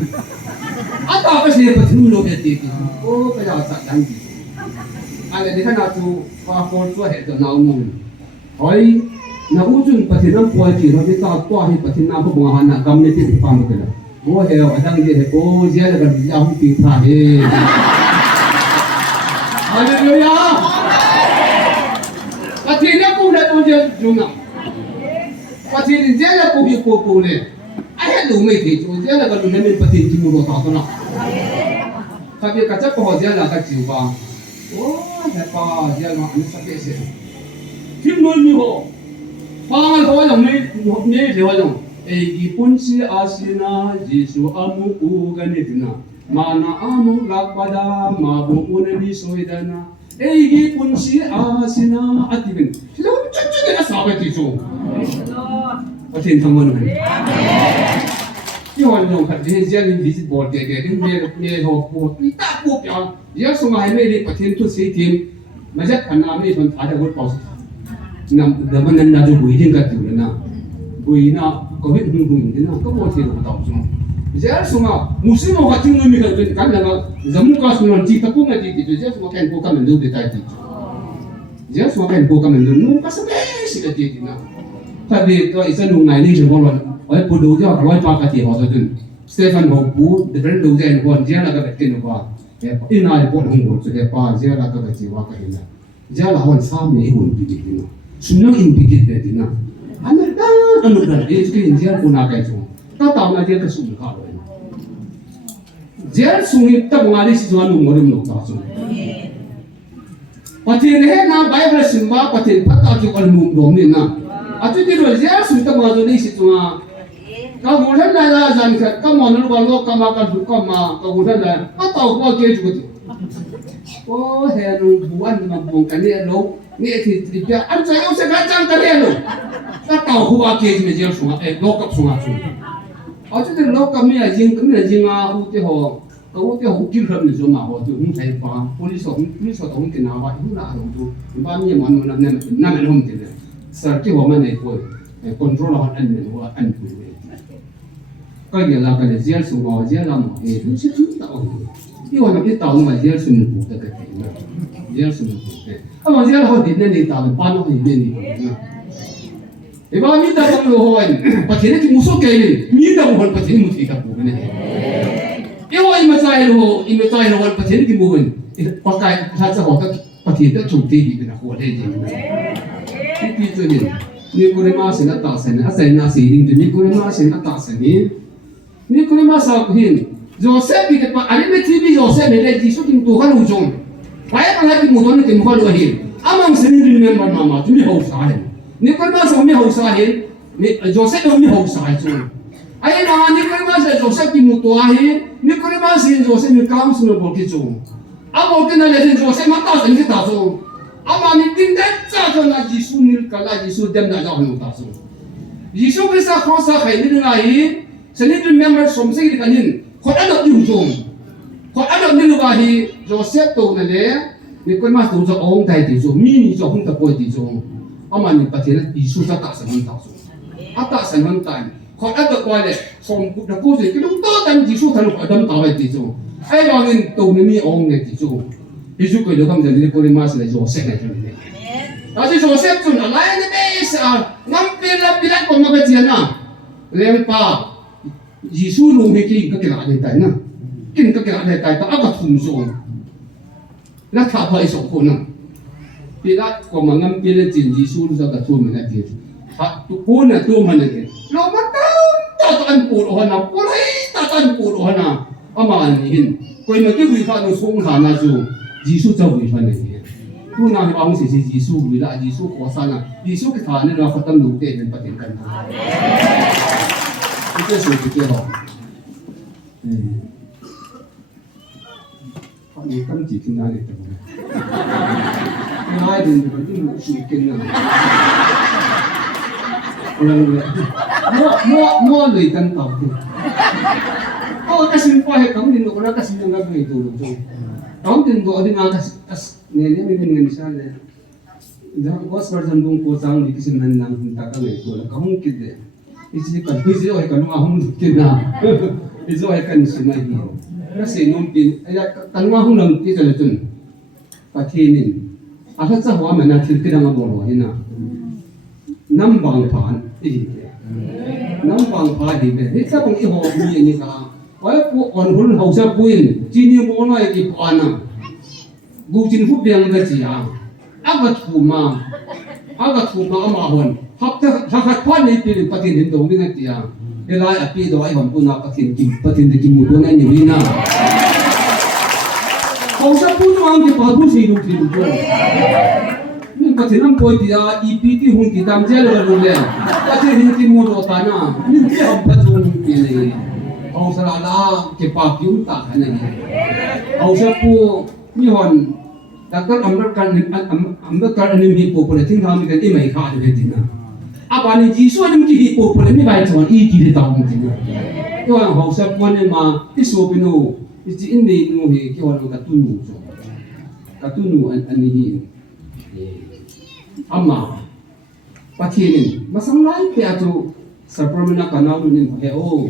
Apa pasti dia pasti mulu dia tu. Oh kaya tak janji. Ada ni kan aku pakor tu ada nau mung. Hoi, nak ujung pasti nampu dia. Tapi tak kuah ni pasti nampu pengahan nak kami ni paham betul. Oh heo, ada dia. Oh dia ada yang pintar he. Haleluya. Pasti nampu dah tu dia jungang. Pasti dia dah kubu ni. Ayah lu Meitih tu dia dah kalau ni pasti timur tak tu nak. Tapi kacau kau dia nak kacau bang. Oh, siapa dia nak ni sakit sih. Timur ni ho. Pangal kau yang ni dewa yang. Pun si asina Yesus amu uganitna. Mana amu lakpada mabu unani soidana. Pun si asina atibin. Lalu cucu dia sahabat itu. Pasti teman kan. Yang yang kat dia jadi visit board dia dia hok tak hok ya. Dia sungai ni pasti tu tim. Macam mana ni pun ada buat pause. Nam daman nanda tu buih kat tu na. Buih na COVID hung dia na. Kau buat dia tahu semua. Dia sungai musim orang tinggal ni kan lama zaman kau sungai cita pun ada itu. Dia sungai kan bukan mendu dia tadi. Dia sungai kan bukan mendu. Nuka sampai sih dia na. ถ้าดีตัวอีสนุกไงนี่ถึงว่าไอ้ปูดูที่ว่าร้อยปากที่หัวตัวจุนสเตฟานบอกปูเดินดูเจนคนเจ้าละก็เป็นกินว่าอีน่าจะปวดหัวจุดเดียป้าเจ้าละก็เป็นจีว่ากันนะเจ้าละวันสามไม่หุ่นปีกินนะสุนัขอินปีกินเด็ดนะอันนั้นอันนั้นเอสกินเจ้าปูนาไก่จุนก็ตามนั้นเจ้าก็สุ่มข้าวเลยเจ้าสุ่มตั้งงานที่สิจวนนุ่มมันนุ่มตาจุนปฏิเนนะไบเบิลสิมาปฏิพัฒนาจุกันนุ่มดมนี่นะอาจจะที่เราเจ้าสุ่มตั้งงานที่สิจวนก็บุญท่านนายละจันทร์ก็มองนึกว่าโลกก็มากันทุกก็มาก็บุญท่านนายก็ต่อหัวเกจุกโอ้เฮนุบุญมาบุญกันเนี่ยลูกนี่ที่ที่เจ้าอันใจเอาเสกจังกันเนี่ยลูกก็ต่อหัวเกจไม่เจ้าสุ่มโลกกับสุ่มสุ่มอาจจะที่โลกก็ไม่ได้ยิงก็ไม่ได้ยิงอ่ะอุติหัวก็อุติหัวกินขนมจุ่มมาหัวจุ่มใส่ปลาpoliceต้องกินน้ำว่าอยู่น่ารู้ดูบ้านนี้มันนั่นมันหุ่นกินเลยสารที่หัวมันเนี่ยคุยcontrol อันนี้หัวอันคุยก็อย่างเรากันเจ้าสุ่มว่าเจ้าเราเอ๊ะรู้สึกต่างที่ว่าเราที่ต่างมาเจ้าสุ่มบุตรกันนะเจ้าสุ่มบุตรถ้าว่าเจ้าเราดินเนี่ยต่างบ้านเราดินเนี่ยนะเอ้บ้านมีแต่บางโลหะประเทศที่มุสลิมมีแต่บางคนประเทศมุสลิมกับบุญเนี่ยเอ้ว่าอิมซาฮิโลประเทศที่บุญปากกาถ้าจะบอกก็ประเทศที่ถูกที่ดีเป็นหัวได้จริงนะที่ตัวนี้นี่กูเรียนมาเสียงต่างเสียงอาศัยนาสีดิ้งตัวนี้กูเรียนมาเสียงต่างเสียงนี่กูเรียนมาสักหินโจเซฟที่เป็นอันนี้ไม่ทีวีโจเซฟไม่ได้ที่สุดที่ตัวเขารู้จงไปอะไรที่มุดนี่ที่มุดเขาหินอามังเสียงนี่เรียนมาที่มีหัวสายนี่กูเรียนมาสักมีหัวสายนี่โจเซฟมีหัวสายจงไอ้น้านี่กูเรียนมาสักโจเซฟที่มุดตัวหินนี่กูเรียนมาสักโจเซฟมีการสุนทรภู่จงอาบอกที่นั่นเลยโจเซฟมาตั้งสิ่งที่ตั้งจงอามานี่ดิ้งเด็ดจ้าจนนะยิสุนิลกาลายิสุเดมนะจ้าหนูตั้งจงยิสุเป็นสักข้อสักให้นี่ไงฉันนี่เป็นเมมเบอร์สมศรีกันยินคนอันดับยุ่งจงคนอันดับนี่รู้ว่าฮีโจเซฟตัวนั่นเลยนี่คนมาตัวจะองค์ไทยที่จงมีนี่จะองค์ตะโกนที่จงอามานี่ประเทศยิสุจะตั้งสันตั้งจงอาตั้งสันตั้งคนอันดับว่าเลยสมกุฎกูสิกิลุต้นยิสุทะลุอันดับต่อไปที่จงไอ้บางคนตัวนี้มีองค์เนี่ยที่จงยิสุก็เดี๋ยวคำจะนี่คนมาสิเลยโจเซฟเนี่ยจงเนี่ยแต่ที่โจเซฟจงอะไรเนี่ยไม่ใช่น้ำปีละปีละคนมาเป็นเจ้านะเลี้ยงป้ายิสุลงให้กินก็เกิดอะไรได้นะกินก็เกิดอะไรได้แต่อาก็ทุ่มส่งแล้วถ้าพอไอ้สองคนนะปีละก็มันงั้นปีละจริงยิสุรู้จักตัวมันได้ดีถ้าตัวเนี่ยตัวมันเนี่ยเราไม่ต้องตัดอันปูดหัวนะปูดให้ตัดอันปูดหัวนะอามาอันนี้ก็ยังไม่วิพากษ์ส่งหานะจูยิสุจะวิพากษ์เนี่ยตัวนั้นบางสิ่งยิสุวิลายิสุขอสานะยิสุที่ฐานเนี่ยเราขัดตั้งลูกเตะเป็นปฏิกัน这是比较好。你刚几天哪里的？哪一点的？你没去跟啊？我累跟到的。哦，但是我还讲定我那个是那个没做了做。讲定我的那个年没啥嘞。然后我是说中国长的就是很难大概没做了，讲定的。Isi kan isi oh kan ngahum kina isi oh kan sinai kasi numpin ay kan ngahum lang kita letun patinin asa sa huwa mana tilkida ngaboro hina nambang phan nambang pha di be ni sa pang iho mi ni ka wai pu on hul hausa puin chini mo na ki pana gujin hu biang ga chi aga thuma ama hon hak pan ni pilih patin hindong dengan tiang. Elai api doai hon pun nak patin di kimu tuan ni wina. Kau sapun orang ke pabu hidup. Ni patin am poi dia IPT hun kita amjel berule. Patin hindi kimu do tanah. Ni dia am patung pilih. Kau serala ke papiu tak hanya ni. Kau sapu ni hon. Takkan Amerika ni populasi kami kan ini mereka ada di sana. Apa ni jisu ni mesti populasi ni baik cuma ini kita tahu mesti. Kau yang hausa pun ni mah isu pinu, isu ini nu he kau orang katunu ani. Amma pakai ni, masang lain pihak tu seperti kanal ni he oh,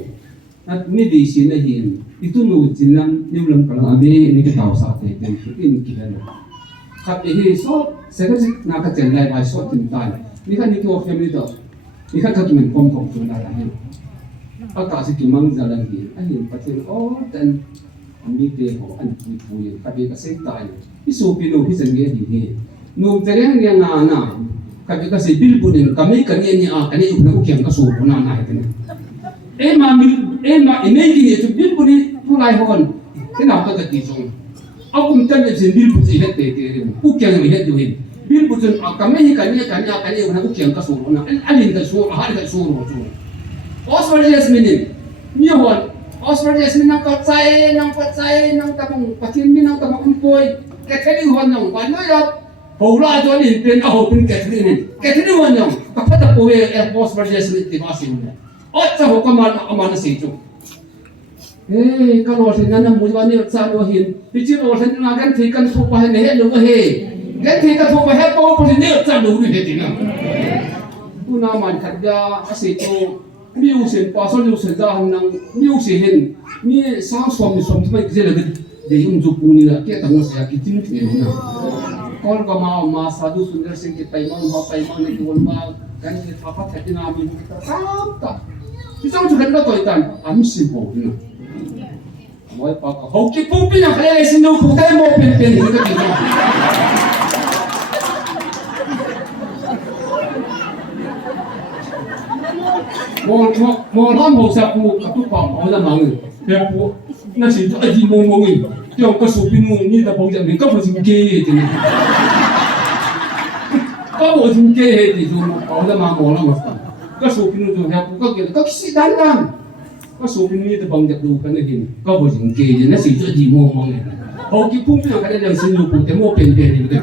nat ni di sini he itu nu jinan ni belum kalau abi ni kita tahu sahaja dan ini kita ni. Kat ini so, saya nak kerja by short in time. Ni kan itu family tu. นี่ข้ากินมันพร้อมของจุนอะไรอากาศสิกินมังจะลังดีอันนี้ประเทศอ๋อแต่มีเดียของอันปุยๆกับเด็กเสียตายที่สูบไปนู่นที่สังเกตดีนี่นู่นจะเรียกยังงานน่ะกับเด็กเสียบิลบุญกับไม่กันเนี่ยกันเนี่ยอยู่ในอุกยังก็สูบคนนั้นไหนกันมาเมกิเนี่ยจุดบิลบุญผู้ไล่หอนที่เราต้องติดจงเอาคุณจันจะสิ่งบิลบุญที่เฮ็ดเตะอุกยังไม่เฮ็ดอยู่เห็นบิลบุญกับไม่กันเนี่ยอยู่ในอุกยังก็สูบคนนั้นอันนี้ก็สูบอาหารก็สูบหมดจุงออสเตรเลียสมินินี่หอนออสเตรเลียสมินนักใจนังตะมงปะทินมินังตะมงอุ้มป่วยแกแค่นี้หอนนังวันนี้ครับหัวลาจวนนี่เป็นเอาเป็นแกแค่นี้หอนนังกับพัดตะป่วยออสเตรเลียสมินที่มาสิมันอ๋อจะหัวก็มันสิจุก็รอถึงนั้นมุจวันนี้ซาโลหินพิจิตรรอถึงนั้นกันที่กันทุกไปให้เนี่ยลูกเฮกันที่กันทุกไปให้ป้อพอดีเนี่ยซาโลนี่เห็นนะผู้นำมันขัดยาสิจุมีอุสินปัสสาวะอุสินจาหันนังมีอุสิเห็นมีสาวสวมที่ไม่เจริญเดี๋ยวจุปุนี่ละแค่ตั้งเสียกิจนิดเดียวนะก่อนก็มาสาธุสุนทรสิ่งที่ไปมันในตัวมากันที่ทัพทัศนามีมุขตาที่ต้องจุกันก็ต่อยกันอันสิบโบนะมวยปากเขาคิดปุ๊บเป็นอย่างไรสิโนคุได้โมเป็นนี่ก็ดีนะมองล้อมหัวสับปูกับทุกฝั่งเอาละมังเดี๋ยวปูนั่นสิไอ้ที่มองอีกเดี๋ยวก็สูบไปนู่นนี่แต่ผมจะมีก็พอจิงเกย์ทีนี้ก็พอจิงเกย์ทีนู้นเอาละมังมองละมังก็สูบไปนู่นเดี๋ยวปูก็เกี่ยวก็คิดดันก็สูบไปนี่แต่ผมจะดูกันนี่ก็พอจิงเกย์นั่นสิไอ้ที่มองเนี่ยเขาคิดปุ๊บเป็นอะไรเดี๋ยวสิโนปูแต่โมเป็นนี่ก็ดี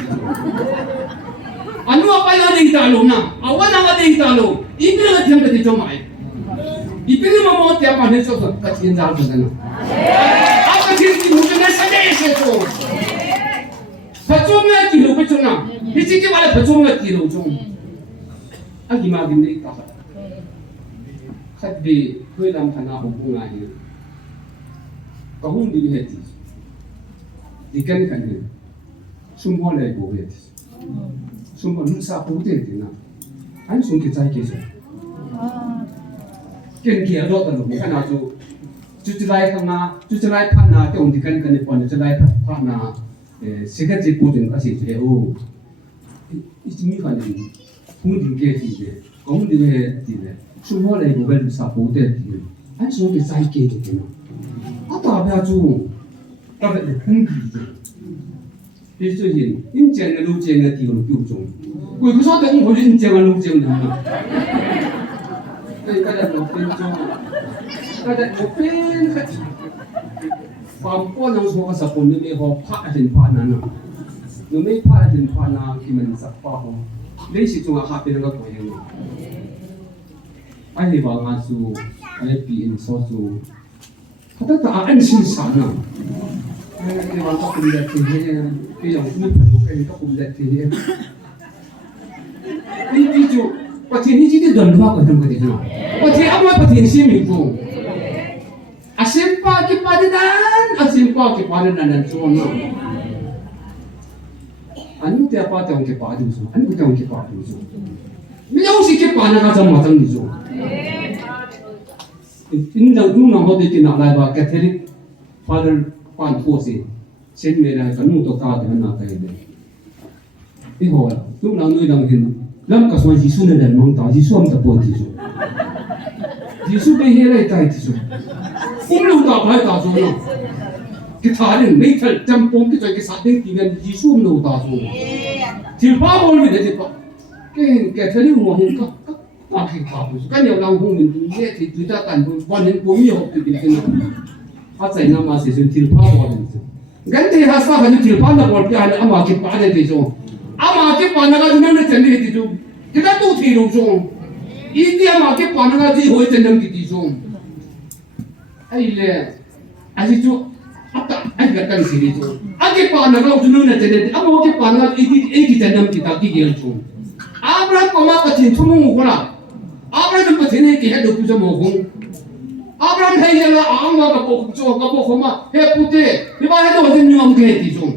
อันนู้นไปแล้วดิ้งตาลุนะเอาวันนั้นก็ดิ้งตาลุอีกเรื่องที่ทำได้จงไหม이쁘게 먹을 때 한번 해줘서 같이 인사하면 되잖아. 아까 지금 무슨날 사자했어. 버좀이야 뒤로 버좀나. 이렇게 말해 버좀이야 뒤로 좀. 아기마긴데 있다. 카드비 회담 하나 홍콩 아니야. 가훈들이 했지. 이까니 가니 숨벌래 보고 했지. 숨벌 눈사 보고 되나. 아니 숨게 잘 계셔. cái kia đó tận dụng cái nào chú lại thằng nào chú lại phát nào cái ông thì cái phần chú lại phát nào sẽ cái gì cố định cái gì thế ô ít mi phần này không định cái gì đấy không định cái gì đấy chúng nó lại một cái sao cố định gì anh số cái sai cái gì nào à ta bây giờ chú ta phải không gì ví dụ như in tiền cái lưu tiền cái tiêu tiêu chung cuối cái số tiền không in tiền cái lưu tiền nữa cái này một bên trong cái này một bên khácความก้อนน้ำสมกับสกุลนี่เขาพักถึงพันนั้นนะนึกไม่พักถึงพันนั้นที่มันสักพักเขาเลยสิจงอาหารเป็นก็ตัวเองไอ้ที่บางงานสู้ไอ้ปีนสู้สู้เขาต้องตาอันสิ้นสารนะไอ้ที่บางก็เป็นแบบที่ที่อย่างนี้ผมเป็นก็เป็นแบบที่นี่จู่ประเทศนี้ที่เดินว่ากันทำกันดีนะประเทศอะไรประเทศนี้มีกูอาเซียนปากีปาดินันอาเซียนปากีปาดินันนั่นส่วนนั้นอันนี้ที่apaที่องค์กีปาดิส่วนอันนี้ที่องค์กีปาดิส่วนไม่เอาสิกีปานะก็จะมาตั้งดิส่วนอินดังนู่นเขาได้กินอะไรบ้างแคทอลิกฟาเดอร์ปานทัวสิเช่นเมื่อไรกันนู่นตัวตาเดินหน้าไปเลยที่หัวทุกนางนู่นดังเห็นแล้วก็ส่วนยิสุนั่นแหละมองตายิสุมันจะปวดที่สุดยิสุไปเฮลัยตายที่สุดอุ้มลูกตาไปตาสุดนะกิทาร์เนี่ยไม่ทันจำปงกิจวัตรสัตว์เด็กที่กันยิสุมันลูกตาสุดที่พ่อบอลไม่ได้ที่พ่อแกเธอที่หัวหุ่นก็ตาขี้ขาดสุดกันอย่างเราหุ่นมันเนี่ยที่จุดตันวันนี้ผมมีหกปีเป็นกันอาศัยน้ำมาเสียส่วนที่พ่อบอลนี่กันที่ฮัสซากันที่พ่อนักบอลที่อันอามาคิดปาได้ที่สุดอามาเก็บปานาก็จะไม่เจริญที่จุที่นั่นตู้ที่รู้จงอีที่อามาเก็บปานาก็ที่หัวเจริญที่จงไอ้เล่ไอ้จุอัตตาไอ้กันสิริจงอาเก็บปานาก็จะไม่เจริญอามาเก็บปานาอีที่เจริญที่ตาที่เกี่ยวจงอาบราก็มาก็ทิ้งทุ่งมุกละอาบราก็ทิ้งให้ที่ให้ดูผู้ชมมองอาบราให้เห็นละอามาก็บอกจงก็บอกเขามาเฮ้พุทธนี่ว่าให้ดูที่นิยมเกี่ยวที่จง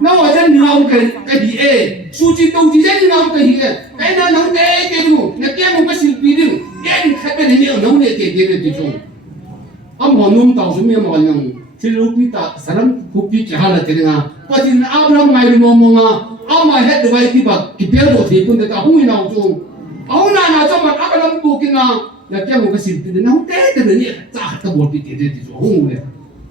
nó ở trên ngầu cái gì ê su chi tu chi trên ngầu cái gì cái nó nấu tê cái đủ nó kia một cái sự bí đừng cái khách bên này nấu này cái gì chung ông họ nung tàu xuống miệng mà nhung thì lúc đi ta salam phục đi chả là thế nào có chỉ Abraham ngày mong ông mà hết được vậy thì bạc cái béo đồ thì cũng được ông ấy nào chung ông nào cho mà Abraham tu cái nào là kia một cái sự bí đừng nấu tê cái này chả cái bộ cái chung ông ấy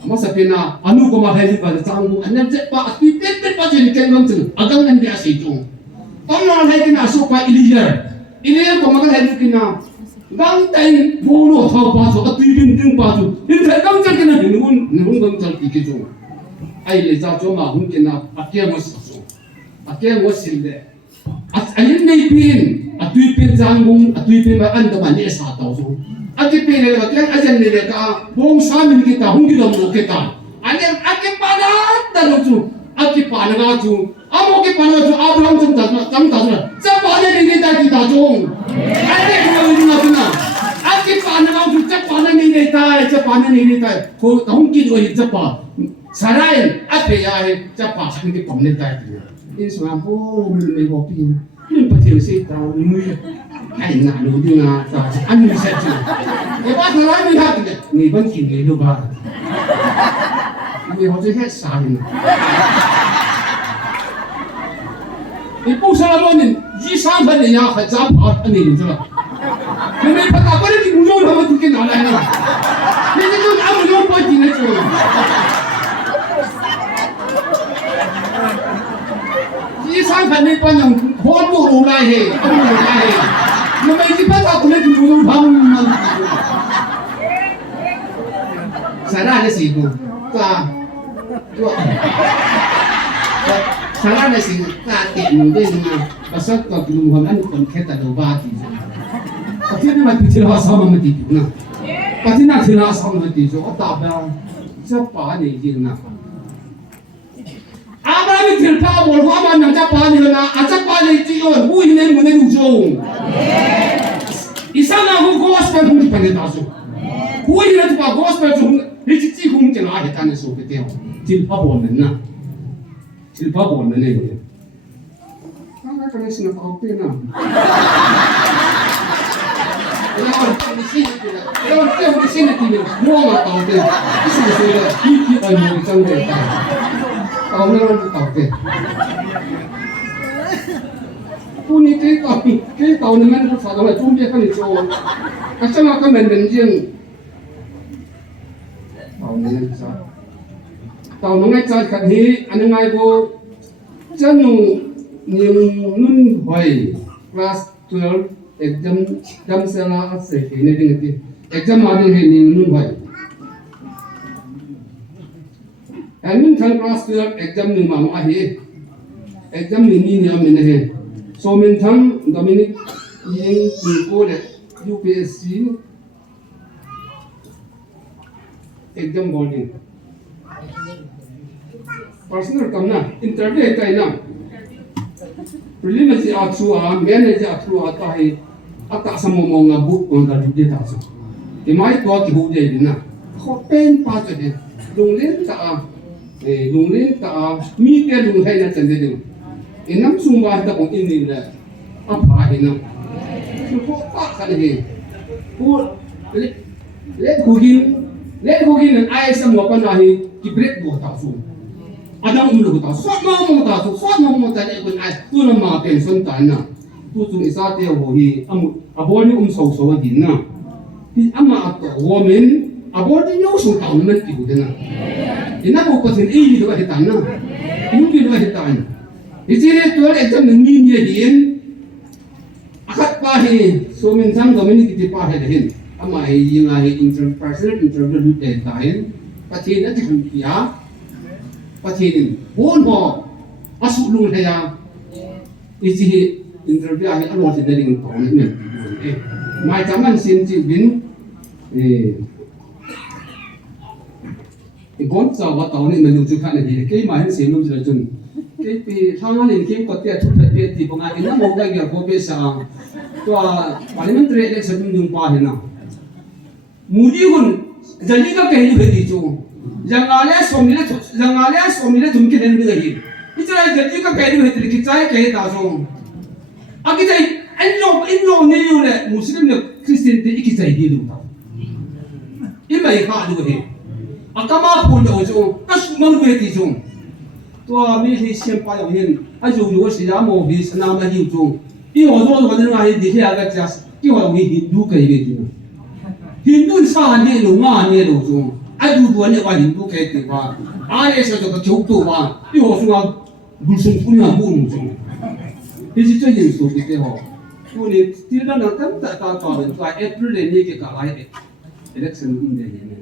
masa pena anu ko ma heli ba chang an nan che pa ti te pa chen ken ngam chu agang nan dia si chu tom na hai kina so pa iliya ko ma ka heli kina gang tai bo no tho pa so ti bin pa chu in thai gang chen kina ni mun gang chal ti ke chu ai le za cho ma hun kina akya mo so akya mo sil de ayin nei pin atui pin jang bung atui pin ma an da ma ne sa tau so Aki pele ka kian ajan nile ka bong samin kita hungi dom lo kita ane aki panat dalo chu aki panaga chu amo ki panaga chu Abraham chum ta sa pane ni ta kita chung ane ko ni na tuna aki panaga chu cha pane ni ta ko hungi do hi cha pa sarai ape ya he cha pa sa ki pom ne ta in so ho me go pin ni pa thiu se ta ni ai ngã đủ đi ngã ta ăn mình sẽ chịu cái bác nó nói như thế người vẫn chỉ người đâu ba người họ sẽ hết xả mình cái bố sao mà mình chỉ sang phần này nhà phải trả bảo anh này chứ mình phải cả cái gì cũng dùng mà cái nào này nè mình cái dùng ăn dùng bao nhiêu này chứ chỉ sang phần này quan trọng hôn bộ đồ này hè không đồ này hè nó mấy cái phát thảo của mình cũng dùng không mà xảy ra cái gì cũng ta xảy ra cái gì ta tiện mình đây mà và sau đó thì mình ăn còn khét ta đầu ba thì có thể mà chỉ là sao mà mình chỉ nè có thể là chỉ là sao mà chỉ cho ta bao cho ba này gì nè Abraham til pa bol ko aman nang chapa ni na achapa ni ti on hui ni mo ni jong isana ko gospel hum pa ni taso hui ni pa gospel hum ni ti hum ke na ta ni so ke te til pa bol na til pa bol na ni ko na ka ni sina pa pe na Yo te sina ti mo ma ta te isi se le ki ai mo chang de ta tàu nó tàu tiền, cô ní cái tàu này mình phải tàu này chung biết cái gì cho, cái sao mà cái mình riêng, tàu này sao, tàu nó ngay trái khát hi, anh ngay vô, chân nhiều nun hoài, class 12 exam sẽ là sẽ cái này đi cái exam mà đi nhiều nun hoài. Mình thằng class 12 exam ni mama hi exam ni ni mình he so mình thằng Dominic yin cô le UPSC exam boarding personal kam na interview kai na preliminary atua manager atua ta hi ata samo nga book on da du ta so ke mai ko ki hu de na ko pen pa cho de lung len ta lung len ta mi te lung hai na chen de ding inam sung ba ta kong in le a pha hi na su ko pa ka de ko le ko gin an ai sam wa pa na hi ki break bo ta su adam lu ta so ma mo ta le ko ai tu na ma pen son ta na tu chung isa te ho hi aboni so din na hi ama to women aboni no so ta na ti bu de na ina ko pasin ei do he tan na nu ki do he tan isire to exam ni ni din akat pa hi so min sang community ti pa he hin ama hi yinga hi interpersonal interview de tain pathi na ti kun ya pathi din bon ho asu lung he ya isi interview hi along ti ding to ne mai chaman sin ti bin gom sa wa taw ni manu chu kha ne hi ke ma hin sem lum jira chun ke pi thang lin ke ko te thu pe ti bonga in na mo ga ga ko pe sa to parliamentary election dung pa he na mudi gun jali ka ke ni he ti chu jangale somile thum ke nen bi hi Israel jadi ka kayu itu kita kayu tahu. Kita in lo ni you le Muslim le Kristen te kita ini lu tahu. Ima ika lu he. Akama pun dah ujung, kas malu he tijung. Tua mi he siapa yang hin, ajo lu siapa mau he senama he ujung. Ini orang orang yang ada di sini agak jas, ini orang Hindu kayu itu. Hindu sah ni lu ngah ni lu ujung. Aduh dua ni orang Hindu kayu tu bah. Ada sesuatu kecil tu bah. Ini orang semua bulsung punya bulsung. Ini tu yang so kita ho. Ini tidak nak tak tahu tu April ni kita kalai election ini ni.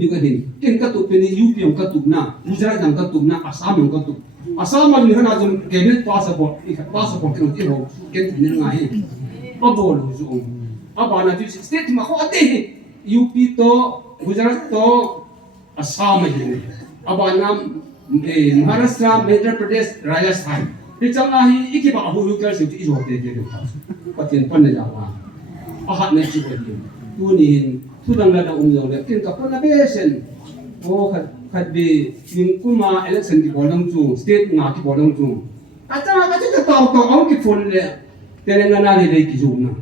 Juga ni. Kan katu peni UP yang katu na, Gujarat yang katu na, Assam yang katu. Assam ni kan azam cabinet passport kena tiho. Kan ni ngai. Apa lu so. Apa na tu state macam ada UP to Gujarat to Assam ni. Apa nam Maharashtra, Madhya Pradesh, Rajasthan. Kita ni iki bahu yukar sih itu hote dia tu. Patin pan jawa. Ahat ni cuba dia. Tu ni sudah ada umur dia. Kita pun ada besen. Oh kat be kuma election di bolong tu, state ngaki bolong tu. Kata kita tahu orang ki phone le. Telangana ni lagi jumna.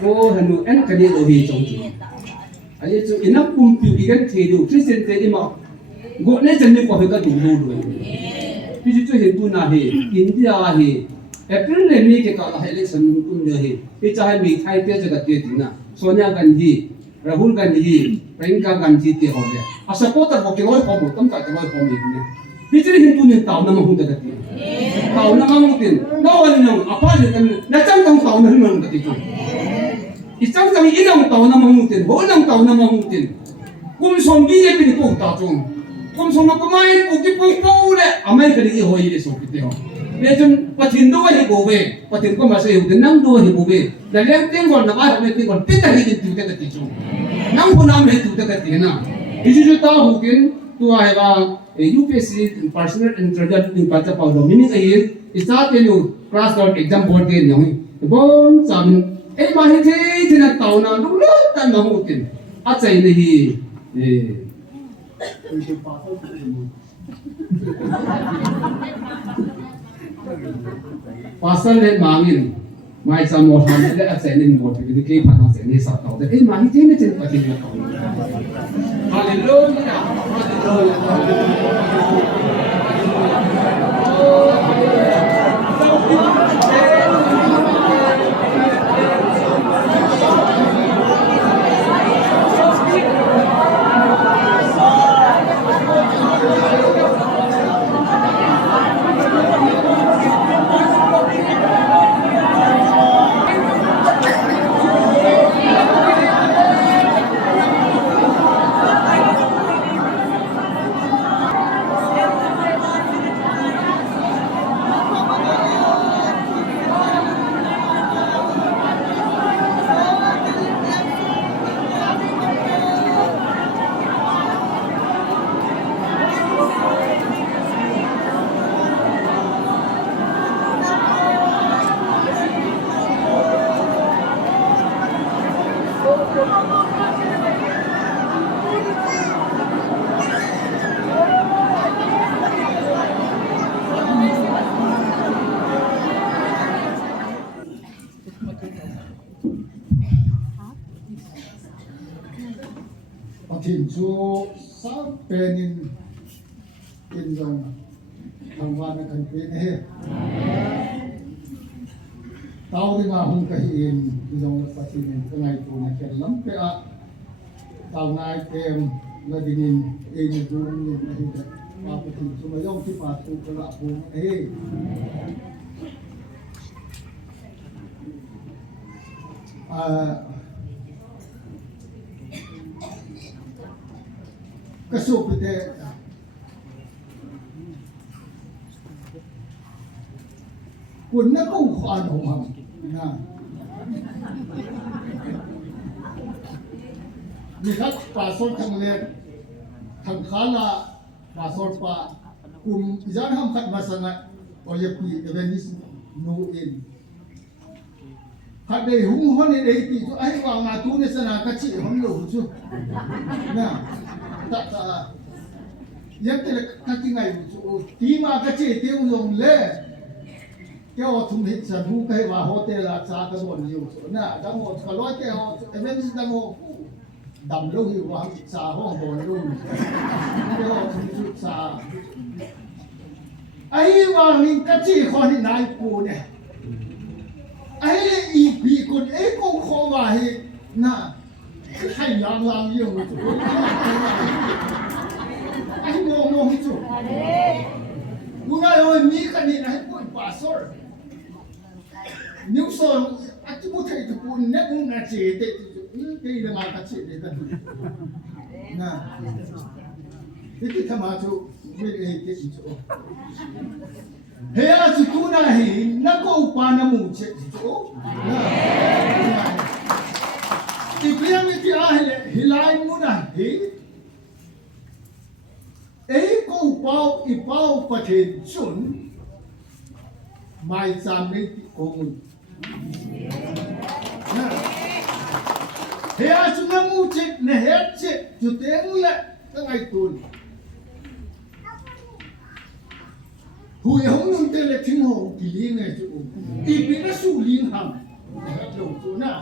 Oh hanu en kali dohi jom tu. Aye tu inap pumpi ikan tedu. Kristen tedi mak. Gua ni jenis kau heka dulu. Jadi tu Hindu nah he, India he, April ni ke kalau election pun dia he. Kita hai Thai dia juga dia dina. Sonia Gandhi, Rahul Gandhi, Priyanka Gandhi dia orang. Supporter kau keloi kau bukan tak keloi kau ni. Jadi Hindu ni tahu nama Hindu dekat dia. Tahu nama Hindu. Nawan nama apa dia kan? Nacang tahu nama Hindu dekat dia. Isang kami inang tahu nama Hindu, boleh tahu nama Hindu. Kum sombi ni pun tahu tahu. Kung sama kumain uki pung le amai kali hoi eso kita ho lejon patin do hi bobe patin ko masai hu nang do hi bobe dalem tengol na ba me tengol pita hi tu ta ti chu nang ko nam he tu ta ti na iju ta hu kin tu ai ba UPSC personal introduction in pacha pa do meaning ai start you class dot exam board ke nyong bon sam ma hi the na taw na lu lu tan ma hu tin a chai ni hi pasal le mangin mai samo han le a chenin bot bi ke phan se ni sa taw de ma hi te ne chen pa ti na taw hallelujah Patin chu sa penin in zong thangwan kan pen he tau di ma hung ka in zong patin kangai tu na ken lam pe a tau nai kem la dinin e ni du ni na hi pa patin chu ma yong ti pa tu ka la pu he kasupite kun na ko khan ho ham na ni khat pasol thang le thang khala pasol pa kum jan ham khat masanga oye pi evenis no in khat dei hung hon ni dei ti chu ai wa ma tu ne sana ka chi hom lo chu na ta ยังแต่กันที่ไงตีมากระเจี๊ยบลงเลยแกว่าทุ่มหินสันหูใครว่าโฮเทลอาซากระโดดอยู่นะดังหมดก็ร้อยแกว่าเอเวนส์ดังหมดดำลงอยู่ว่าซาห้องบอลลงแกว่าทุ่มสุดซาไอ้ว่าลิงกระเจี๊ยบคนที่นายกูเนี่ยไอ้อีพีคนไอ้กงขอว่าให้น่ะให้ลางอยู่ไอ้โง่จุดกูน่าเอามีกันนี่นะให้พูดภาษานิ้วโซ่อาจจะพูดไทยทุกคนเนี่ยมึงน่าเจ๋อเด็ดนี่เป็นเรื่องอะไรกันเจ๋อเด็ดนะที่ทำมาจุไม่ได้เด็ดจุเฮียจุกูน่าเห็นนักก็อุปานามุเจ๋อจุนะที่เพียงไม่ที่อาเหล่ฮิลายมุน่าเห็นเอ้กูเป้าอีเป้าประเทศชุนไม่จำเป็นโกงนะเฮียชุนน้ำมูเจ็ดเนี่ยเฮียเจ็ดจุดเองแหละตั้งไอ้ตุนหุยห้องนึงเตะทิ้งห้องกิเลงไงจุอีปีน่ะสู้ลิงหำลงจุนะ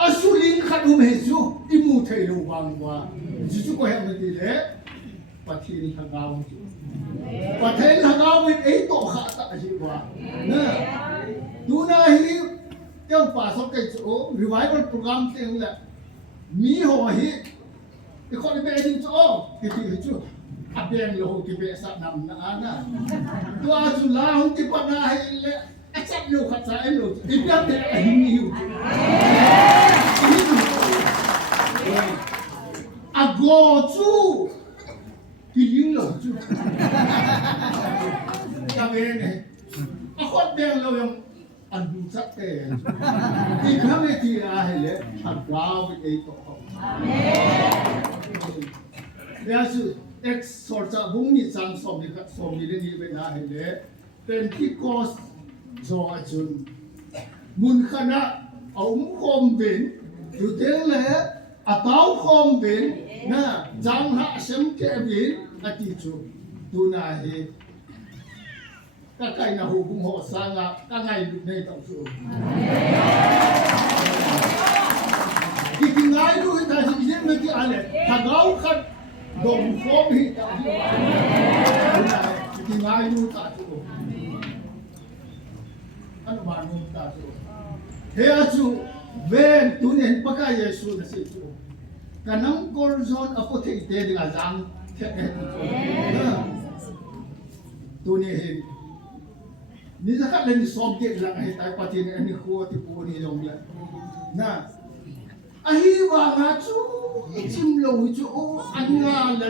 อาสุลิงขัดอุเมจุอิมูเทโลวังวาจุก็เห็นมันดีเลยปะเทนทางเราจุปะเทนทางเราเป็นไอ้โตขาตาจิวะนะดูนะฮีเจ้าป่าสกัยจุรีไวเวอร์โปรแกรมเต็มเลยมีหัวฮีไอ้คนเป็นดิ้งจุที่จุอาเบียงโลที่เป็นสัตว์นำนะนะตัวจุลาหุ่นที่ปนาฮีเลยไอ้สัตว์โลขัดใจโลอีเบียงเตะไอ้หิมีอยู่Agotu piling lo tu. Kami ni, ako din lo yung anbusak eh. Di kami tiyahile agawin ito. Kaya su exhorta bumi sang somi rin ibig nahile Pentecost so ajun mun kana kom bin Tudeng le atau kom bin na jang ha sem ke bin ati chu tu na he ka kai na hu bung ho sanga ka ngai lu nei tau chu ki ngai lu ta ji jen me ki ale ta gau khat dom kom hi ta ki ngai lu ta chu anu ma nu ta chu he a chu ven tunen pakai Yesus na situ kanang korzon apote ite dengan jang tunen ni zakat len sobjet lang ai tai patin ani ko ti pu ni long la na ahi wa nga chu chim lo chu o anga la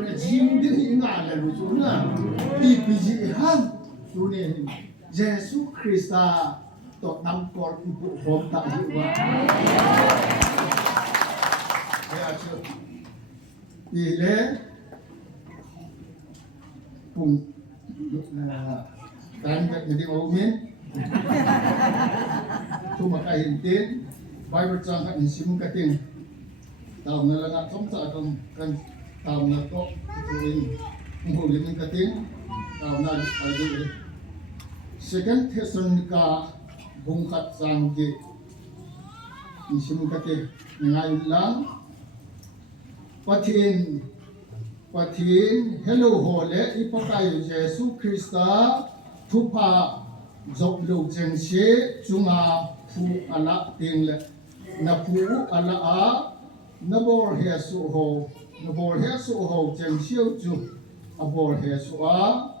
na jim ding nga la chu na ti pi ji han tunen Yesus Krista to nam kor ibu bom tak jiwa ya chu ile pung tan kat jadi omen tu maka hintin Bible trang kat sim kating tau ngalanga som sa atong kan tau na to tuwing ngulin kating tau na adu Second Thessalonica bungkat sangge isim kate ngayon lang patin hello hole ipakayo Jesu Krista thupa joklo jengse chunga pu ala tingle na pu ala a nabor hesu ho jengse chu abor hesu a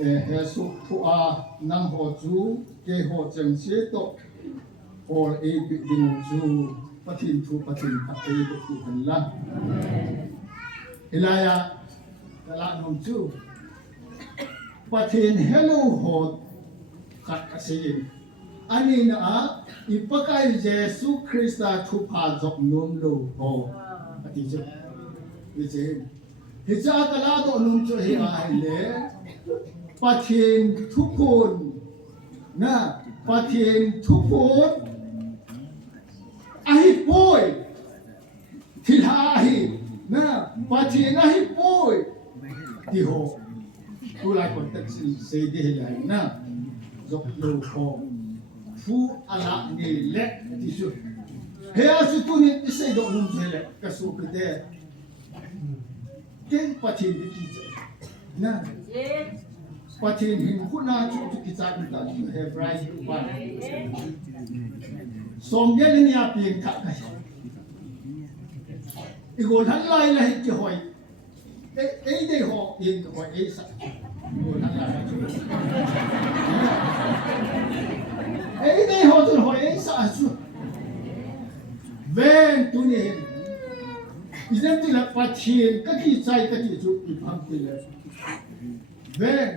hesu pu a nang ho chu ke ho jengse to or a ding chu patin pakai tu Allah Ilaya kala nom chu patin hello hot kat kasin ani na ipakai Yesu Krista thupa jok nom lo ho ati chu ije hija kala to nom chu hi ai le patin thupon na patin thupon ai boy thila thiên na hi poi ti ho tu lai context se de lai na dọc lô ho phu ala ni le ti su he a su tu ni se do num se le ka su ke de ken pa thiên di ki na pa thiên hin khu na chu ki cha ni ta he right pa som ye ni a pi ka ka i go han lai la hi ki hoi e de ho in ko e sa go han lai e de ho tu ho e sa su ven tu ni izem ti la pa thiên ka ki chai ka ki chu ki phang ti le ven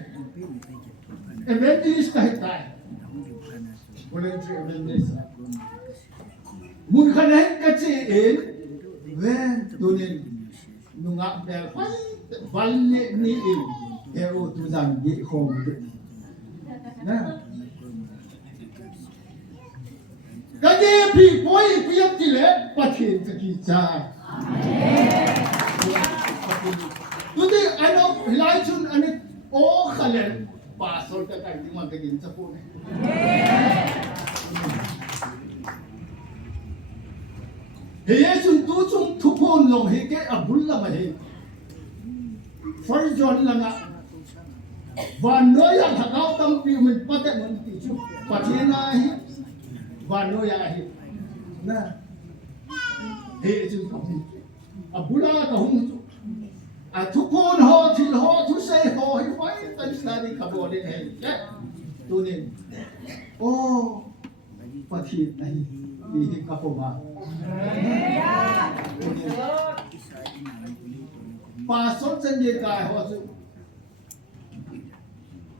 evangelist ka hi tai voluntary evangelist mun khana ka che en ven tunin nunga bel valle ni il ero tu zang gi khom na ka je phi poi piam ti le pathin ka ki cha tu de ano hilai chun ane o khalen pa sol ka kan ti man ka gin cha pu ne he yesun tu chung thu phon long he ke abul la ma he far jon la nga van no ya thakau tam pi min pate mon ti chu pathena hi van no ya hi na he yesun ka hi abula ka hum chu a thu phon ho thil ho thu se ho hi fai tan sari ka bo de he tu ni o pathi nahi hi ka po ba pastor chân ye kai ho su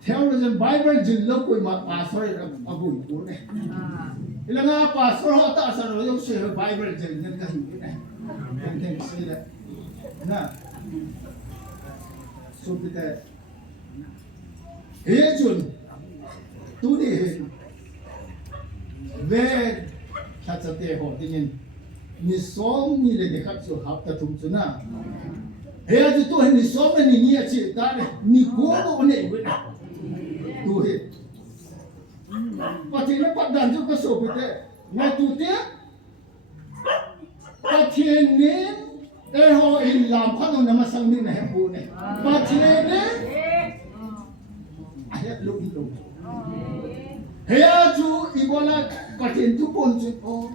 theologian bible jin lo koi ma pastor abu ko ne ilanga pastor ho ta san lo yo se bible jin ne ka hi ne thank you say that na so bita he jun tu ni ve cha cha te ho tin ni som ni le de khat su hap ta tum chu na he a tu ni som ni ni a chi ta ne ni go go ne we na tu he pa ti na pa dan ju ka so pe te na tu te pa ti ne e ho in lam kha no na ma sang ni na he bu ne pa ti ne a he lu ni lu he a chu ibola patin tu pon chu o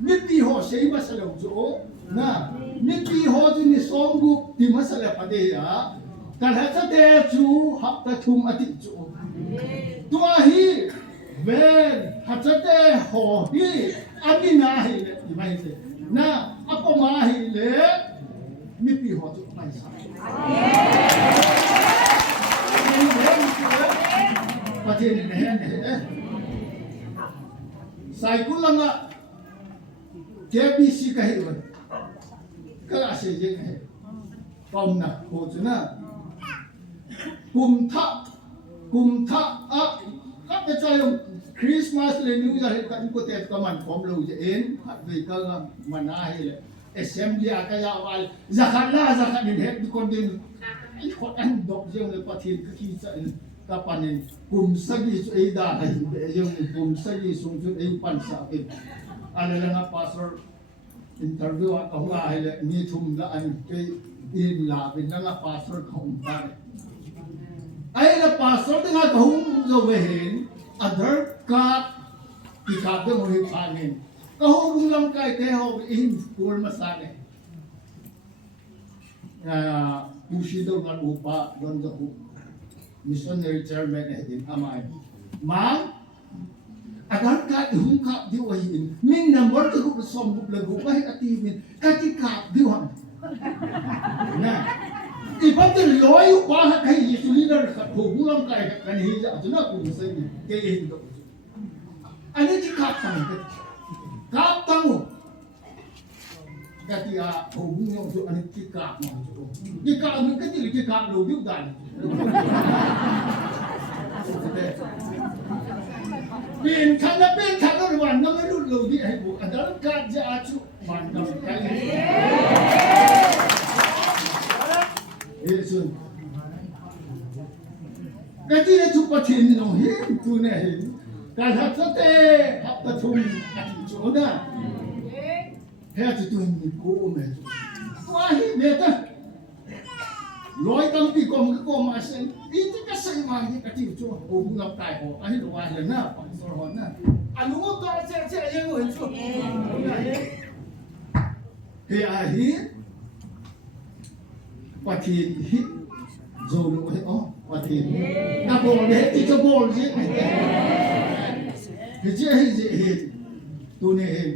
nipi ho sei masala chu o na nipi ho tu ni somgu ti masala pade ya kal ha sa te chu hap ta thum ati chu tu a hi ven ha sa te ho hi ani na hi le ti mai se na apo ma hi le nipi ho chu mai sa patin ne ne sai kulanga KBC ka hi ka ase je he pom na ho chuna kum tha a ka pe chai Christmas le new year he kan ko te ka man pom lo je en hat ve ka mana he le assembly ka ya wal zakat din he kon din I ko an dok je le pathin ka ki cha ka panin kum sagi su e da ha je kum sagi sung chu e pan sa ke ala nga pastor interview ka hunga hele ni thum la an ke in la bin nga pastor ka hum ta ai la pastor nga ka hum zo ve hen other ka ki ka de mo hi panin ka hum lang kai te ho in kul masane pushi do ngan upa don do missionary chairman din amai mang agar ka hung ka di wa hin min number to ko som bu lagu ba ati min ka ti ka di wa na iba te loy wa ha kai yi su leader ka ko bu lam kai ka ni ja tu na ku se ni ke hin do ani ti ka tang ka ti a ko bu no so ani ti ka ma so ti ka min ka ti ka lo yu danเป็นคณะวันน้ำไม่รู้เลยที่ให้บุกอันนั้นการจะอาชุมันนำไป กะที่ทุกประเทศนี่เห็นตัวเนี่ยเห็นการทัศน์เตะทับตะทุ่มอาทิตย์โจนะเฮ้ยจะตัวนี้กูเมื่อตัวเห็นเนี่ยจ้ะร้อยตั้งปีก่อนก็มาเส้นอีที่ก็เส้นมาที่กะที่โจโอ้บุญรับตายโอ้อันนี้ตัวเห็นนะปันสอนนะอันนู้นตัวเจ๊ยังเห็นโจเฮ้ยอาฮิประเทศฮิโจลูกเฮ้ยอ๋อประเทศน่าบอกเลยที่จะบอกสิเฮ้ยเจ๊เฮ้ยตัวนี้เฮ้ย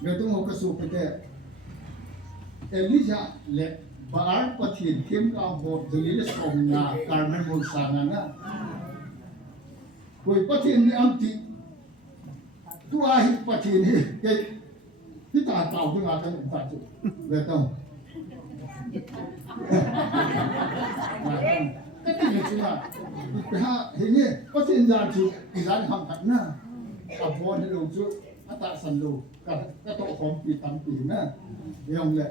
เดี๋ยวต้องเอากระสุนไปเตะเอลิซาเล็บบาร์ประเทศเข้มกับหัวดุลิลสองนาการมันบนสางนะคุยประเทศนี้อันที่ตัวฮิประเทศนี้เฮ้ยที่ตาเต่าที่มาตั้งแต่จุดเดี๋ยวต้องก็ที่นี่จุดนะไปหาเห็นเนี่ยประเทศยาจุดอีสานทำกันนะกับพรให้ลงจุดอัตสันโลก็ต้องของปีตามปีนะเรื่องแหละ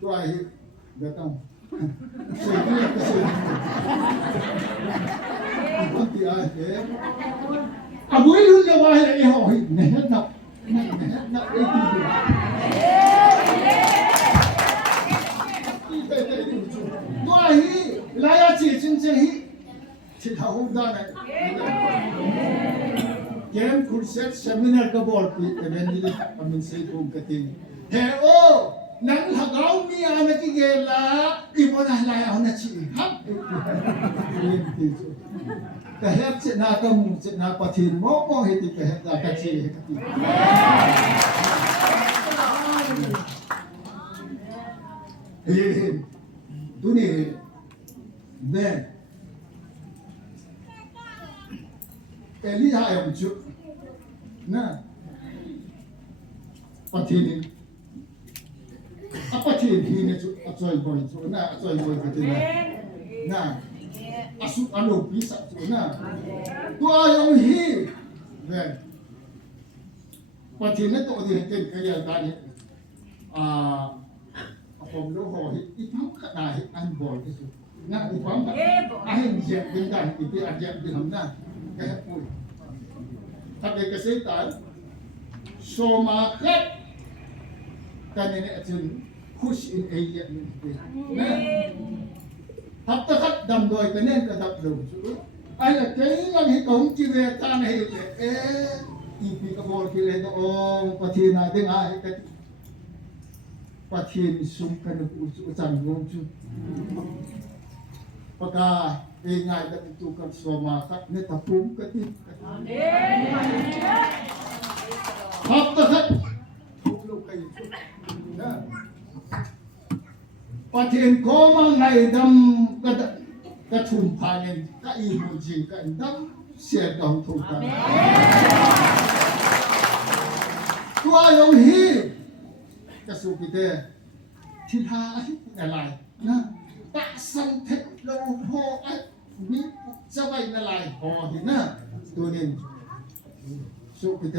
ตัวไอ้เดี๋ยวต้องช่วยเนี่ยก็ช่วยคนที่อาเจ็บอาบุยรู้จะว่าอะไรเหรอเนี่ยนับนับไอ้ที่ตัวไอ้ลายอาชีพจริงๆที่เขาได้เนี่ยเกมคุยเซ็ตเซมินาร์ก็บอกที่เอเวนต์นี้มันเสร็จปุ๊บก็ทิ้งเฮ้โอนั่งหักเอามีอะไรกี่เกล่ะอีโมนาลายเอาหน้าชีฮับก็เฮ็ดเสนาก็มุ่งเสนาปฏิโมโมเฮ็ดก็เฮ็ดก็ชีเฮ็ดเฮ้ดูนี่เนี่ยเอลิฮายมจุนะปฏินี่apa sih ini acuan boy na acuan boy betul na asuk anu bisa na tua yang hi ben pati na to di ken kaya taniผมรู้หออีพังขนาดอันบ่อยที่สุดนะอีพังอันเจ็บเป็นการอีที่อันเจ็บที่ทำหน้าแค่พูดถ้าเด็กเกษตรโซมาเก็ตกันเนี่ยจึงคุชอินเอเยนนะทับตะขัดดำโดยกันเนี่ยกระดับลงสุดไอ้ละเจ้าหน้าของจีเวตาเนี่ยอีพีกบอลที่เล่นโอ้ปะทีน่าเด้งไอ้กันปะทีมิสุกันอุจันงงจุปะกาเองไงกันตุกันสมาคัดเนี่ยตะปุ่มกันที่ทับตะขัดทุกลูกไอ้นะประเทศก็มาไงดำกระทุ่มพานินก็อีโมจิกันดำเสียดองถูกกันตัวลงฮีกระสุบิเตที่ท่าอะไรนะตะสันเทโลโฮไอมีจะไปอะไรพอเห็นนะตัวนี้สุบิเต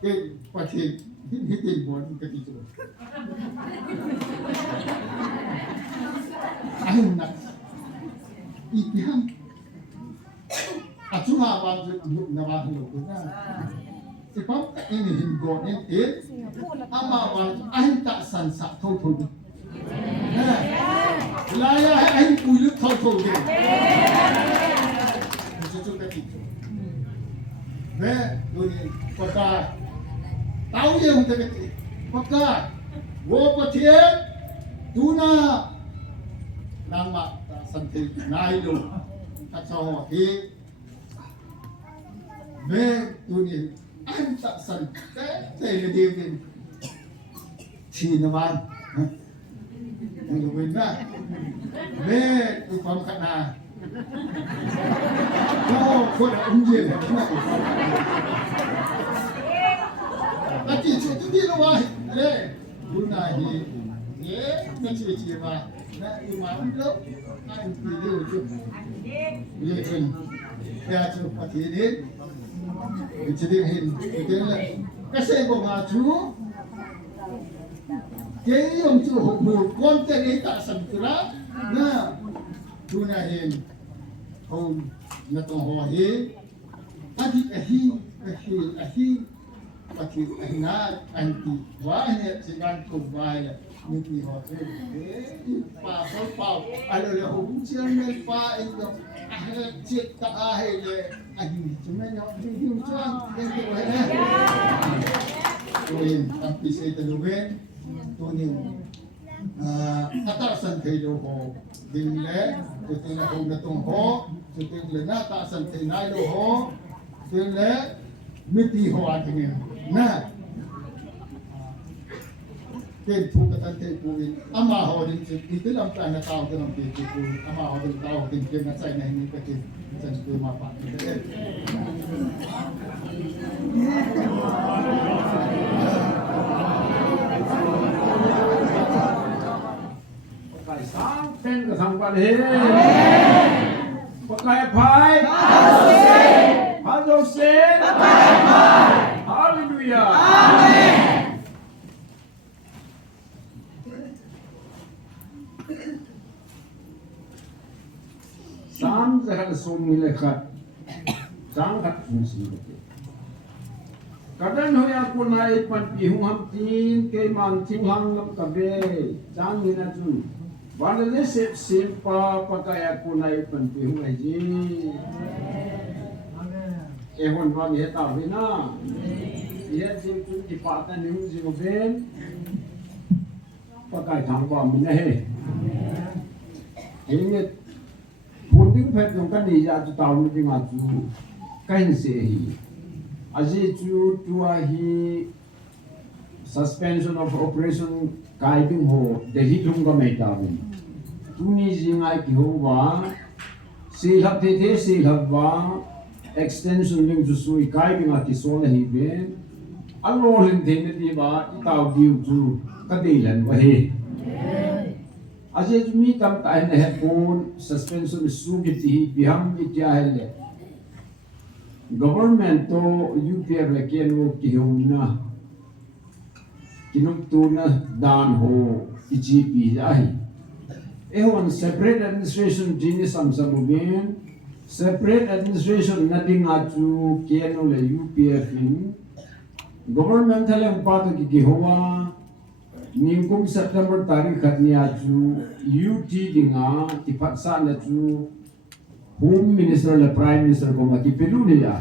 เกิดประเทศฮิตบอลกันที่สุดอันนั้นอีกอย่างอาจุมาบางจุดลุกนาบางลุกนะที่ปั๊มini hinggor ini ama bang ahin tak sansak thâu thâu laya ahin puyuk thâu thâu ni cucu kecil dunia pakai tahu je untuk kecil pakai wo patian tuna nama santai naido kacau hi dunia tak santai saya dia Cina man Ini benar tu faham kena kau kau dah unjil tapi itu dia luar le guna hi ye kecil-kecil mah nak imam tu nak video tu ye kan ya tu pati ni jadi hin betul lah kasih gua maju Kaya yung suho konti nita samtura na tunahin kung natunghohi ahi pati ahina anti wahnya sigan ko bahaya niti hotel pa pa alo le hubung siang pa itu akhir cita akhir le ahi cuma yo hiu chuan itu Tuhin tapi saya terluben tuhin atasan kayo ho dinle tuhin na kung natong ho tuhin le na atasan kayo na ho tuhin le miti ho atingin na kaya pukatan kayo puhin ama ho din ito lang tayo na tao din ang piti puhin ama ho din tao din kaya na sa'yo na hindi ka kayo sa ito mapakita Sang ten ke sang pan he. Pakai pai. Halo sen. Haleluya. Amen. Sang sehat sumi lekat. Sang kat fungsi lekat. Kadang hoya aku naik pan pihung hamtin ke man tim hang lam kabe. Sang hina tu. Wanele sep simpa pakai aku naik pan pihung aji. Ehon bang he tahu na. Ia jim tu di patan ni uji ngoben. Pakai thangwa mina he. Ingat punding phet dong kan ni ya tu tahu ni ngaju. Kain se hi. Aji tu tua hi suspension of operation guiding ho dehi dum ka mai ta ni. Tuni jingai ki ho wa silhap the silhap wa extension ling ju sui guiding a ki so la hi be allo lin the ni di ba itaw diu ju ka dei lan wa he. Aji tu mi tam ta ne he pon suspension su ki ti biham mi kya hai le. Government to UPF le kenu ki huna kinum tu na dan ho IGP ai ehon separate administration jini samsamubin separate administration nading atu kenu le UPF in government le pato ki gihowa ningkum September tarikh khatni atu UT dinga tipatsa na tu Home Minister le Prime Minister ko mati pelu ni ya.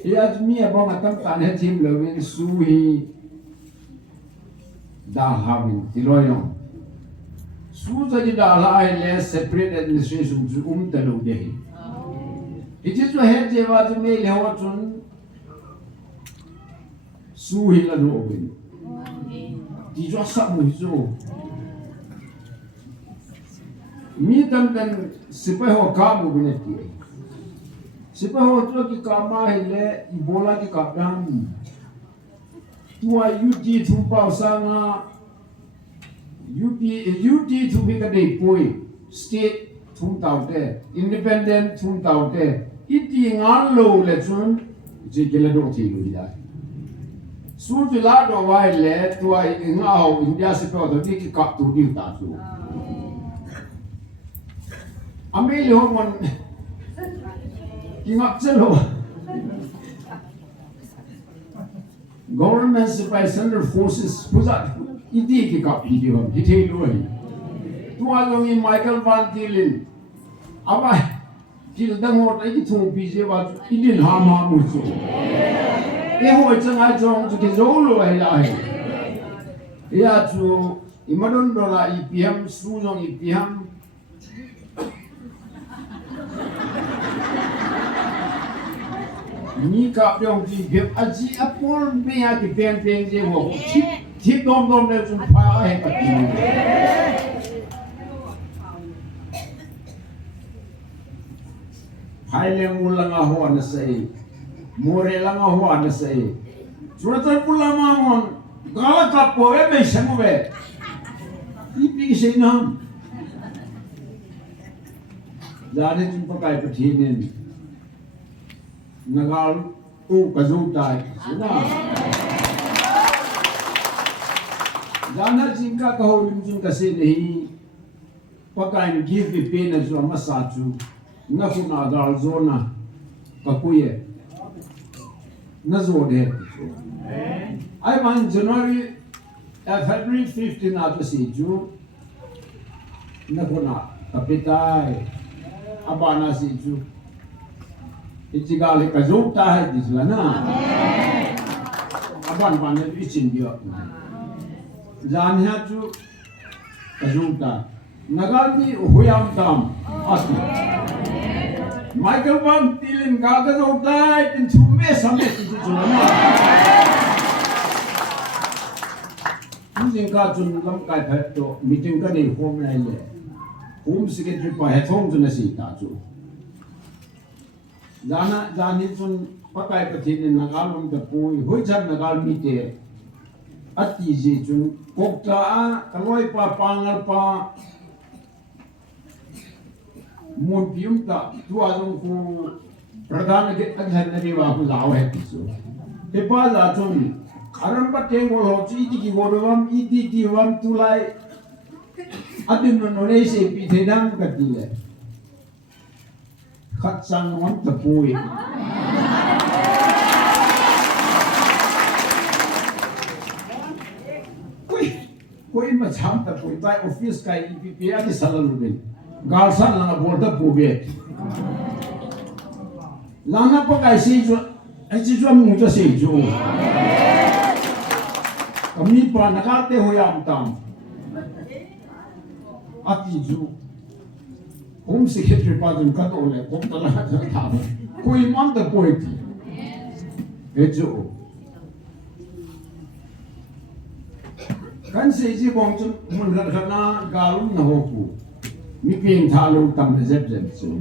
Ia mi abang atam tan he tim lewin suhi da hamin tiloyong. Su jadi da la le separate administration ju telu de. It is to head je wa tu me le wa chun suhi la do bin. Di jo sa mu zo. Mi tam kan sipai ho kamu bineti. Sipai ho tu ki kama hele ibola ki kapdan. Tua UT thumpa usanga UT thumbi ka dei poi state thum taute independent thum taute iti ngalo le chun je gela do ti lu ya. Su tu la do wai le tua ngao India sipai ho ti ki kap tu di ta tu. Ambil ho mon kingap chelo government supply center forces puza idi ki kap idi ho hithei lo hi tua long in Michael van Tilin aba til dang ho tai ki thung pi je wa idin ha ma mu so e ho chang ai chong chu ki zo lo ai la hi ya chu imadon do la IPM su jong IPM ni kap dong ji gep aji apon be ya ki pen je ho tip dom le chun pa he ka ti hai le mulang a ho na sei more lang a ho na sei suratan pulama mon gala ka po e me shamu be ipi sei nam jane chun pa kai pathinin nagal u kazutai sina Jana jingka kaholim jing kasi nahi pakain give the pain as a masatu na kuna gal zona kakuye na zode. I want January February 15 ato si Ju na kuna kapitai abana si Ju itigali kazong tahay disla na aban panen ichin dia Janha Ju kazong tahay Nagaldi huyam tam asli. Michael Van Tilin gagas outai tin chume samet tu chulana. Using ka chun lam kai phet to meeting ka ni home nai le. Home secretary pa he thong chun si ta chu. Jana jani chun pakai pathin nagalum da pui hui chan nagal mi te. Ati ji chun kokta a kaloi pa pangal pa Mun pium ta tua jong ku pradhan ke aghan ne wa ku lao hai tisu he pa la chun aram pa teng ho chi ti ki goram I ti wam tu lai adin no ne se pi the dam ka ti le khat sang wam ta pui koi ma cham ta pui bai office kai pi a ti salalu bin Galsan lana borda pubet. Lana pakai seju, aci jua muda seju. Kami pa nakate hoyam tam. Ati ju. Home secretary pa jun kat ole, hom tala tam. Koi manda poeti. Ejo. Kan seji bong jun mun kana galum na hoku. Mi ping thalo tam zep zep chu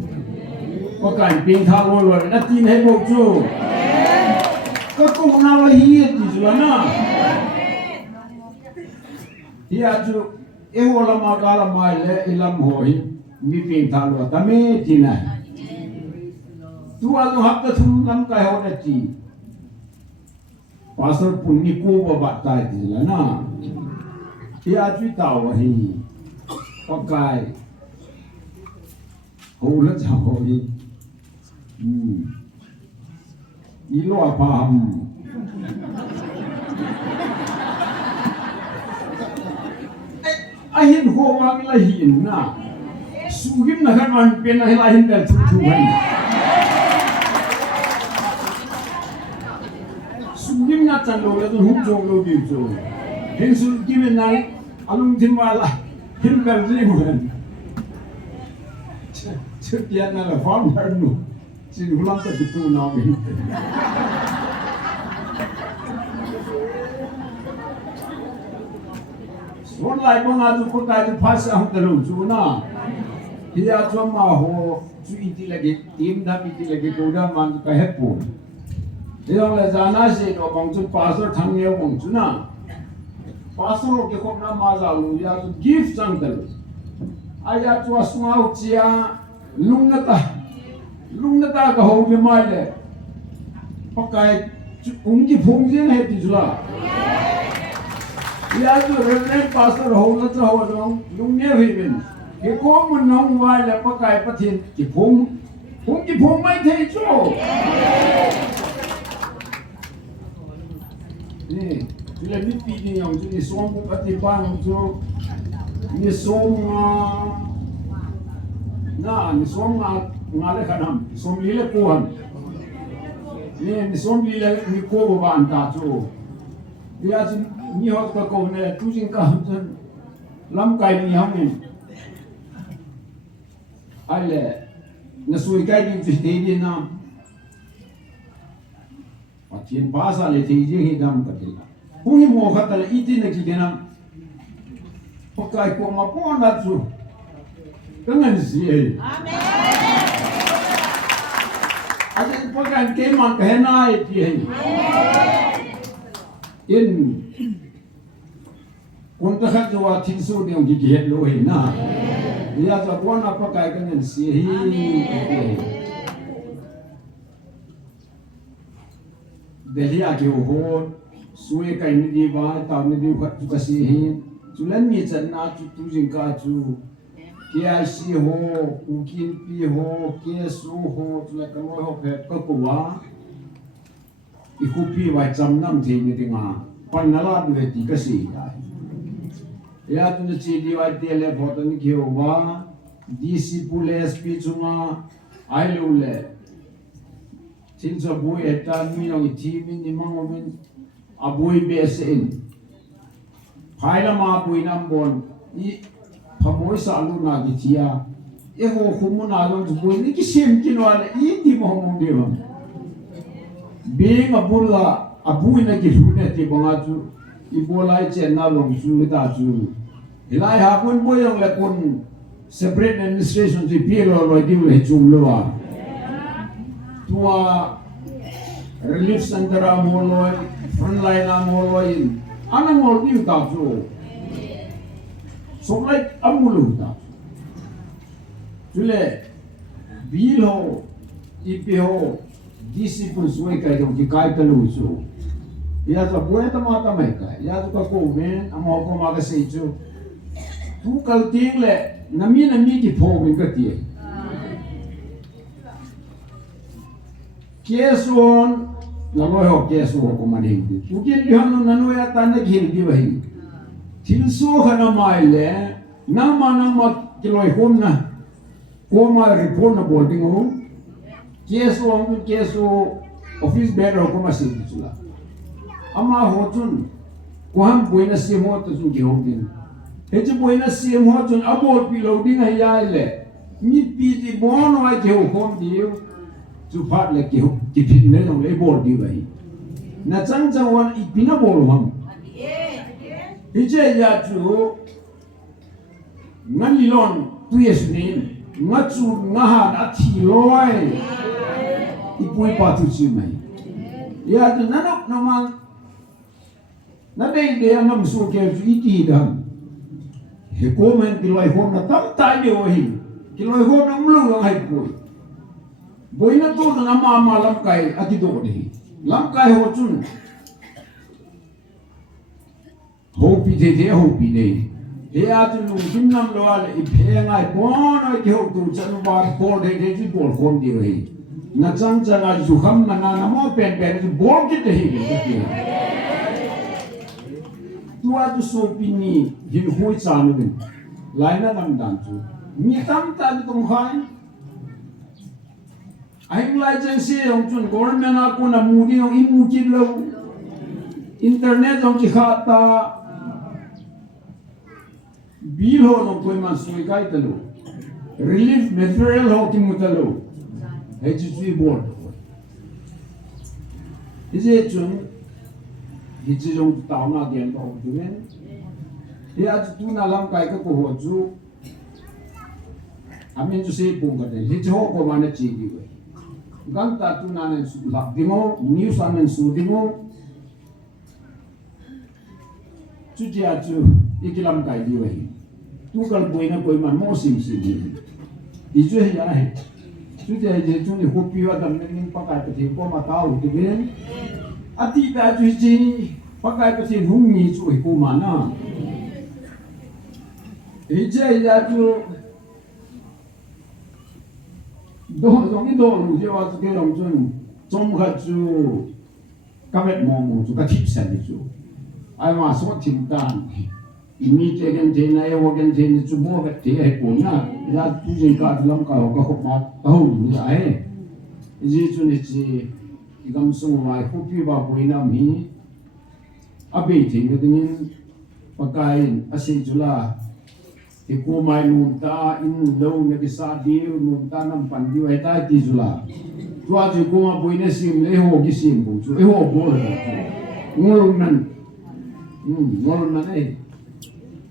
pakai ping thalo lo na tin hai bo chu ka ko na la hi ti chu na hi a chu e ho la ma ka la mai le ilam hoi mi ping thalo ta me ti na tu a lo hak ta thum lam kai ho na ti pasal punni ko ba ba tai ti la na hi a chu ta wa hi pakai Hầu rất chào hầu đi Ý loa phàm Ahin ho wang lahin na Sugim na kan man pen na lahin dal tutuhan Sugim na chalo la tu hum jong lo bi jo Hen sugim na alung timwala hin bel ribuhan Trước tiên là phóng hơn nụ Xin hữu lắm cái tu nào mình Xuống lại bông á chú có cái phát sáng tờ lũ chú nà Thì á chú mà hồ chú ý tí là cái tím đam ý tí là cái cô đam mà cái hết bùn Thì ông là giá ná xe nó bằng chú pastor thăng nhiều bằng chú nà Pastor cái khóc nà mà giáo lũ ya chú gift sang tờ lũ Ai á chú á xuống áo chia lung na ta ka ho me mai le pakai ungi phung je ne ti jula ya ju reverend pastor ho na cha ho dong lung ne hui bin ke ko mun nong wai le pakai pathin ki phung mai thei chu ni jule mi pi ni yong ju ni som ko pati bang chu ni som na ni som ngale khanam som lile kuhan ni som lile ni ko ban ta chu ya jin ni hot ka ko ne tu jin ka han lam kai ni ham ni ale na sui kai ni tu te ni na patien pasa le te je hi dam ka tila hu hi mo khatal iti ne ki denam pakai ko ma po na chu Dengan si Amen. Ada pakai keman kehenai dia. In untuk kat jua tinsu dia orang gigit lohi na. Dia tu tuan apa pakai dengan si Delia ke ho suy cái này đi vào tao này đi phát chú cái gì hin chú lên mi chân na chú tu jing cả chú kia si ho kukin pi ho kia su ho chú lại cái môi ho phết cái quả ikupi vai cham nam the ni dinga panala du ti ka si ya tu ni chi di vai te le photo ni kyo wa disciples pi chunga ai lu le tin so bui eta mi no ti mi ni mango min abui be se in phaila ma bui nam bon I phamoi sa lu na gi chia e ho khumu na lo bui ni ki sem ki no le I ti mo mo de ba being a bulla abu in a gihune ti bongaju ibolai chen na long chu ta chu hilai ha pun boyong le pun separate administration ti pilo lo di le chum lo wa tua relief center a mo lo front line a mo lo in anang mo di ta chu so like amulu ta chule bilo ipo disciples way kay dong kay kaluso ya sa buhay mata may kay ya to ka komen amo ko magasay chu tu kalting le nami ki phog ka tie keson naloy ho keso ko maning di tu kin dihan nanu ya tan gil di wahi tilso khana mai le nama kiloy hom na ko ma report na boarding ho keso office better ko masih chula ama ho chun ko ham buena simo to chu ki ho din he chu buena simo chun abo pi loading ha ya le mi pi di bon wa ke ho kom di chu phat le ki ho ki phin ne dong le bo di bai na chang chang wan I pina bo ham he je ya chu ngan lon tu yes ni ngachu ngahan athi loi ipui patu chi mai ya tu nanok namang na dei de anam su ke iti dam he komen kiloi hom na tam tai de ohi kiloi hom na mlu lang hai pui boina to na ma lam kai ati do de lam kai ho chun ho pi de he a tu lu kim nam lo ale I phe ngai bon ai ke ho tu chan ba ko de ji bol kom di ohi na chang chang a ju kham na mo pen ju bol ki de hi tua tu so pini hin hoi chan bin lai na nam dan chu mi tam ta tu khai ai lai chen se ong chun government a ko na mu ni ong I mu ki lo internet ong ki khata bill ho no koi man sui kai ta lo relief material ho ki mu ta lo HG board 이제 좀 이제 좀 다운하게 또 되면 이 아주 두 나람 가이가 고 호주 아멘 주세 본거든 이제 호고 만에 지기고 간다 두 나는 락디모 뉴스 하는 수디모 주지 아주 이기람 가이디고 두갈 보이는 보이만 모심심이 이제 해야 해 주제 이제 중에 호피와 담는 바깥에 되고 마다오 되면 아티다 주지 바깥에 흥미 주고 많아 이제 아주 동이도 이제 와서 그 좀 가지고 까벳 먹고 주가 팁산이 주 아마 소팀단 이미 제겐 제나에 오겐 제니 주모 같대 보나 야 두진까 lam까 호가 호마 아우 아예 이제 준이지 이감송 와이 호피바 보이나 미 아베 팅거든 pagkain asin jula iku mai nunta in lo na kisa di nunta nam pandi wa ta ti jula tua ji ko ma boine sim le ho ki sim bu e ho bo ngol nan ai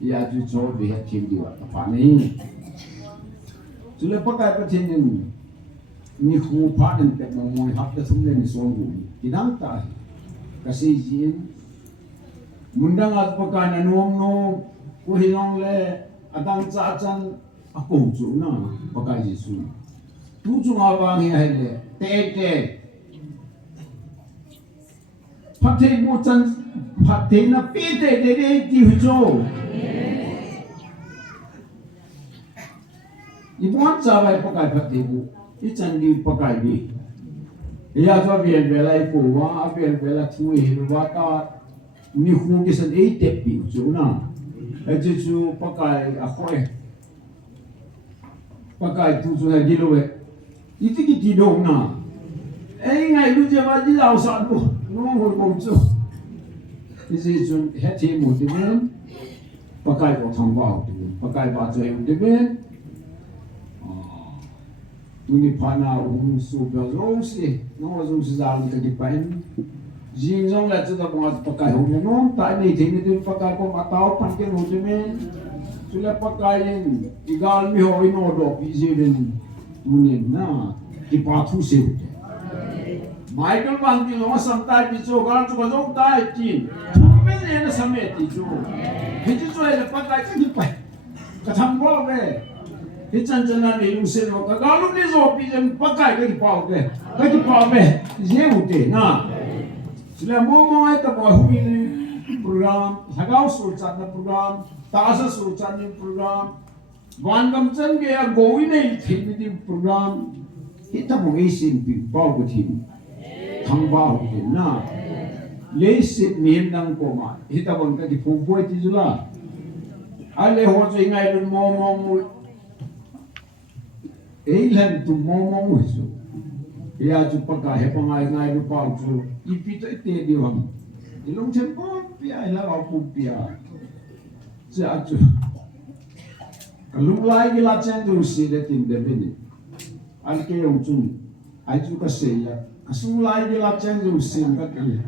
ya ju cho be ha tim di wa pa nei jula pakai pa tin ni khu pa den te mo mo ha ta sum le ni so bu kinang ta kasi jin mundang at pagkana no kuhinong le adang chan ako chu na pagkai Jesu tu chu nga wa ngi hai le te pathe mo chan phát thế là biết để tiêu cho ibuan sa vai pakai phát thế bu ikan di pakai đi ya cho viện về lại cổ wa viện về lại thui wa ta ni khu cái sân ấy tép bị chỗ nào ấy chú pakai khoi pakai tu chú này đi đâu vậy ít cái đi đâu nào ấy ngày lúc giờ mà đi lao sản bu nó hồi bông chú cái gì chú hết thêm một cái bên pakai có thằng vào pakai vào chơi một cái bên Tuni pana hung super rose no azung sizal ka dipain jing jong la chuta ko pakai hung no ta ni thini din pakai ko matao pan ke no jemen chula pakai in igal mi ho ino do pi jin tunin na ki pa thu se Michael bang di lo sam tai pi cho ga chu ga jong tai tin me ne na samet ti chu he chu le pakai ka dipai ka tham bo ve cái chân chân này dùng xe rồi cái lúc đi rồi bây giờ bắt cái bảo vệ dễ một tí na chỉ là mua ấy tập vào huy program tháo số chăn là program ta sẽ số chăn là program van cầm chân cái gối này thì đi program cái tập một cái xin bị bảo cái thì thằng bảo cái na lấy xịt miếng đang có mà cái tập một cái phục vụ thì chứ là ai lấy hoa chơi ngay luôn mua ấy lần tụ mong người số, bây giờ chụp pakai hệ pangai ngay lúc bao chú, ipi tới tê đi hầm, thì lúc chân bom pia là vào bụng pia, giờ chú, lúc lại cái lá chân chú xí để tìm để bên, anh kia ông chú, anh chú cái xí là, lúc lại cái lá chân chú xí cái gì,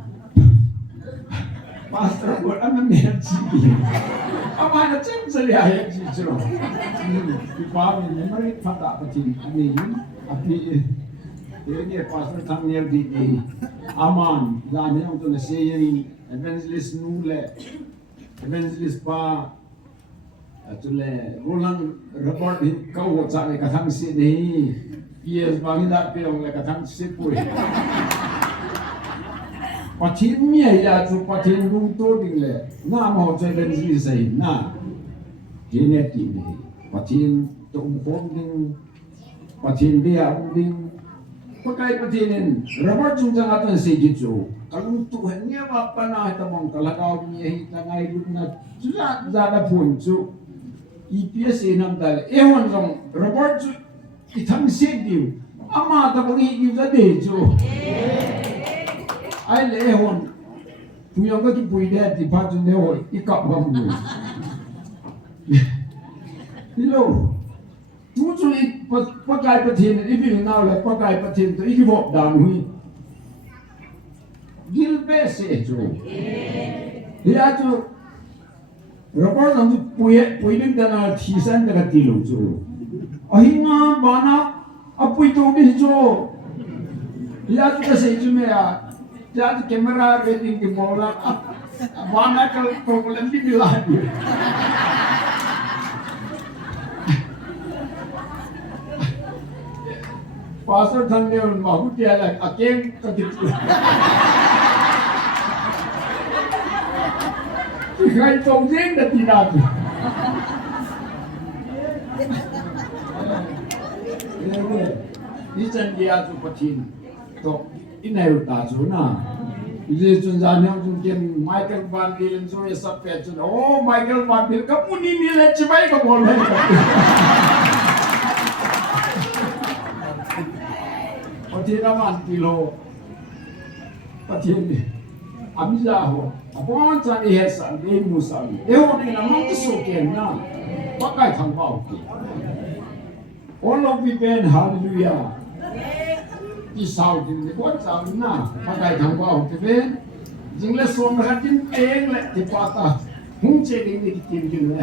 pastor buat anh nghe gì, apa ada chân xí là gì chứ rồi. Ipa ni mari phata pachin ani api ini pastor thamnier di aman gani ang tu na saying evangelist nule evangelist pa atule rolang report kau whatsapp le kathang si ni yes bangida pe ong le kathang si pui pachin mi ya chu pachin dung to ding le na mo che evangelist sai na genetic ni Patin tung hom ding, patin dia ding, pakai patinin. Ramar jungjang atan segitu. Kalau Tuhan ni apa na tamang kalagaw niya hitangai na sudah zada puncu. IPS enam dal. Ewan rong ramar ju itang segitu. Ama tamang higiu zade jo. Ay le ewan. Puyang ka tu puide di pajun dewa ikap kamu. Hello, tu curi pakai patin, ini now le pakai patin tu iki bop dan hui. Gil bese tu. Dia tu, rapor tu puye dan tisan dekat tilu tu. Ahinga bana apa itu ni tu. Dia tu kasi tu mea, dia tu kamera rating di bola. Bana kalau problem di bilah dia. Pastor thangnya mahu dia lah, akem kegitu. Jika itu jeng dah tidak. Ini dia tu patin, tu ini udah tu na. Ini tunjangan tu kian Michael Van Dalen tu esap tu. Oh Michael Van Dalen, kamu ni nilai cepai kamu boleh. Patin aman kilo, patin ni, amza ho, apa cari hesan, ni musang, ni namang kesukian na, pakai tangbau ki. All of we ben hallelujah. Isau ni, buat jam na, pakai tangbau ki ben, jingle suam ratin eng le, di patah, hung ceding ni kitin kitin,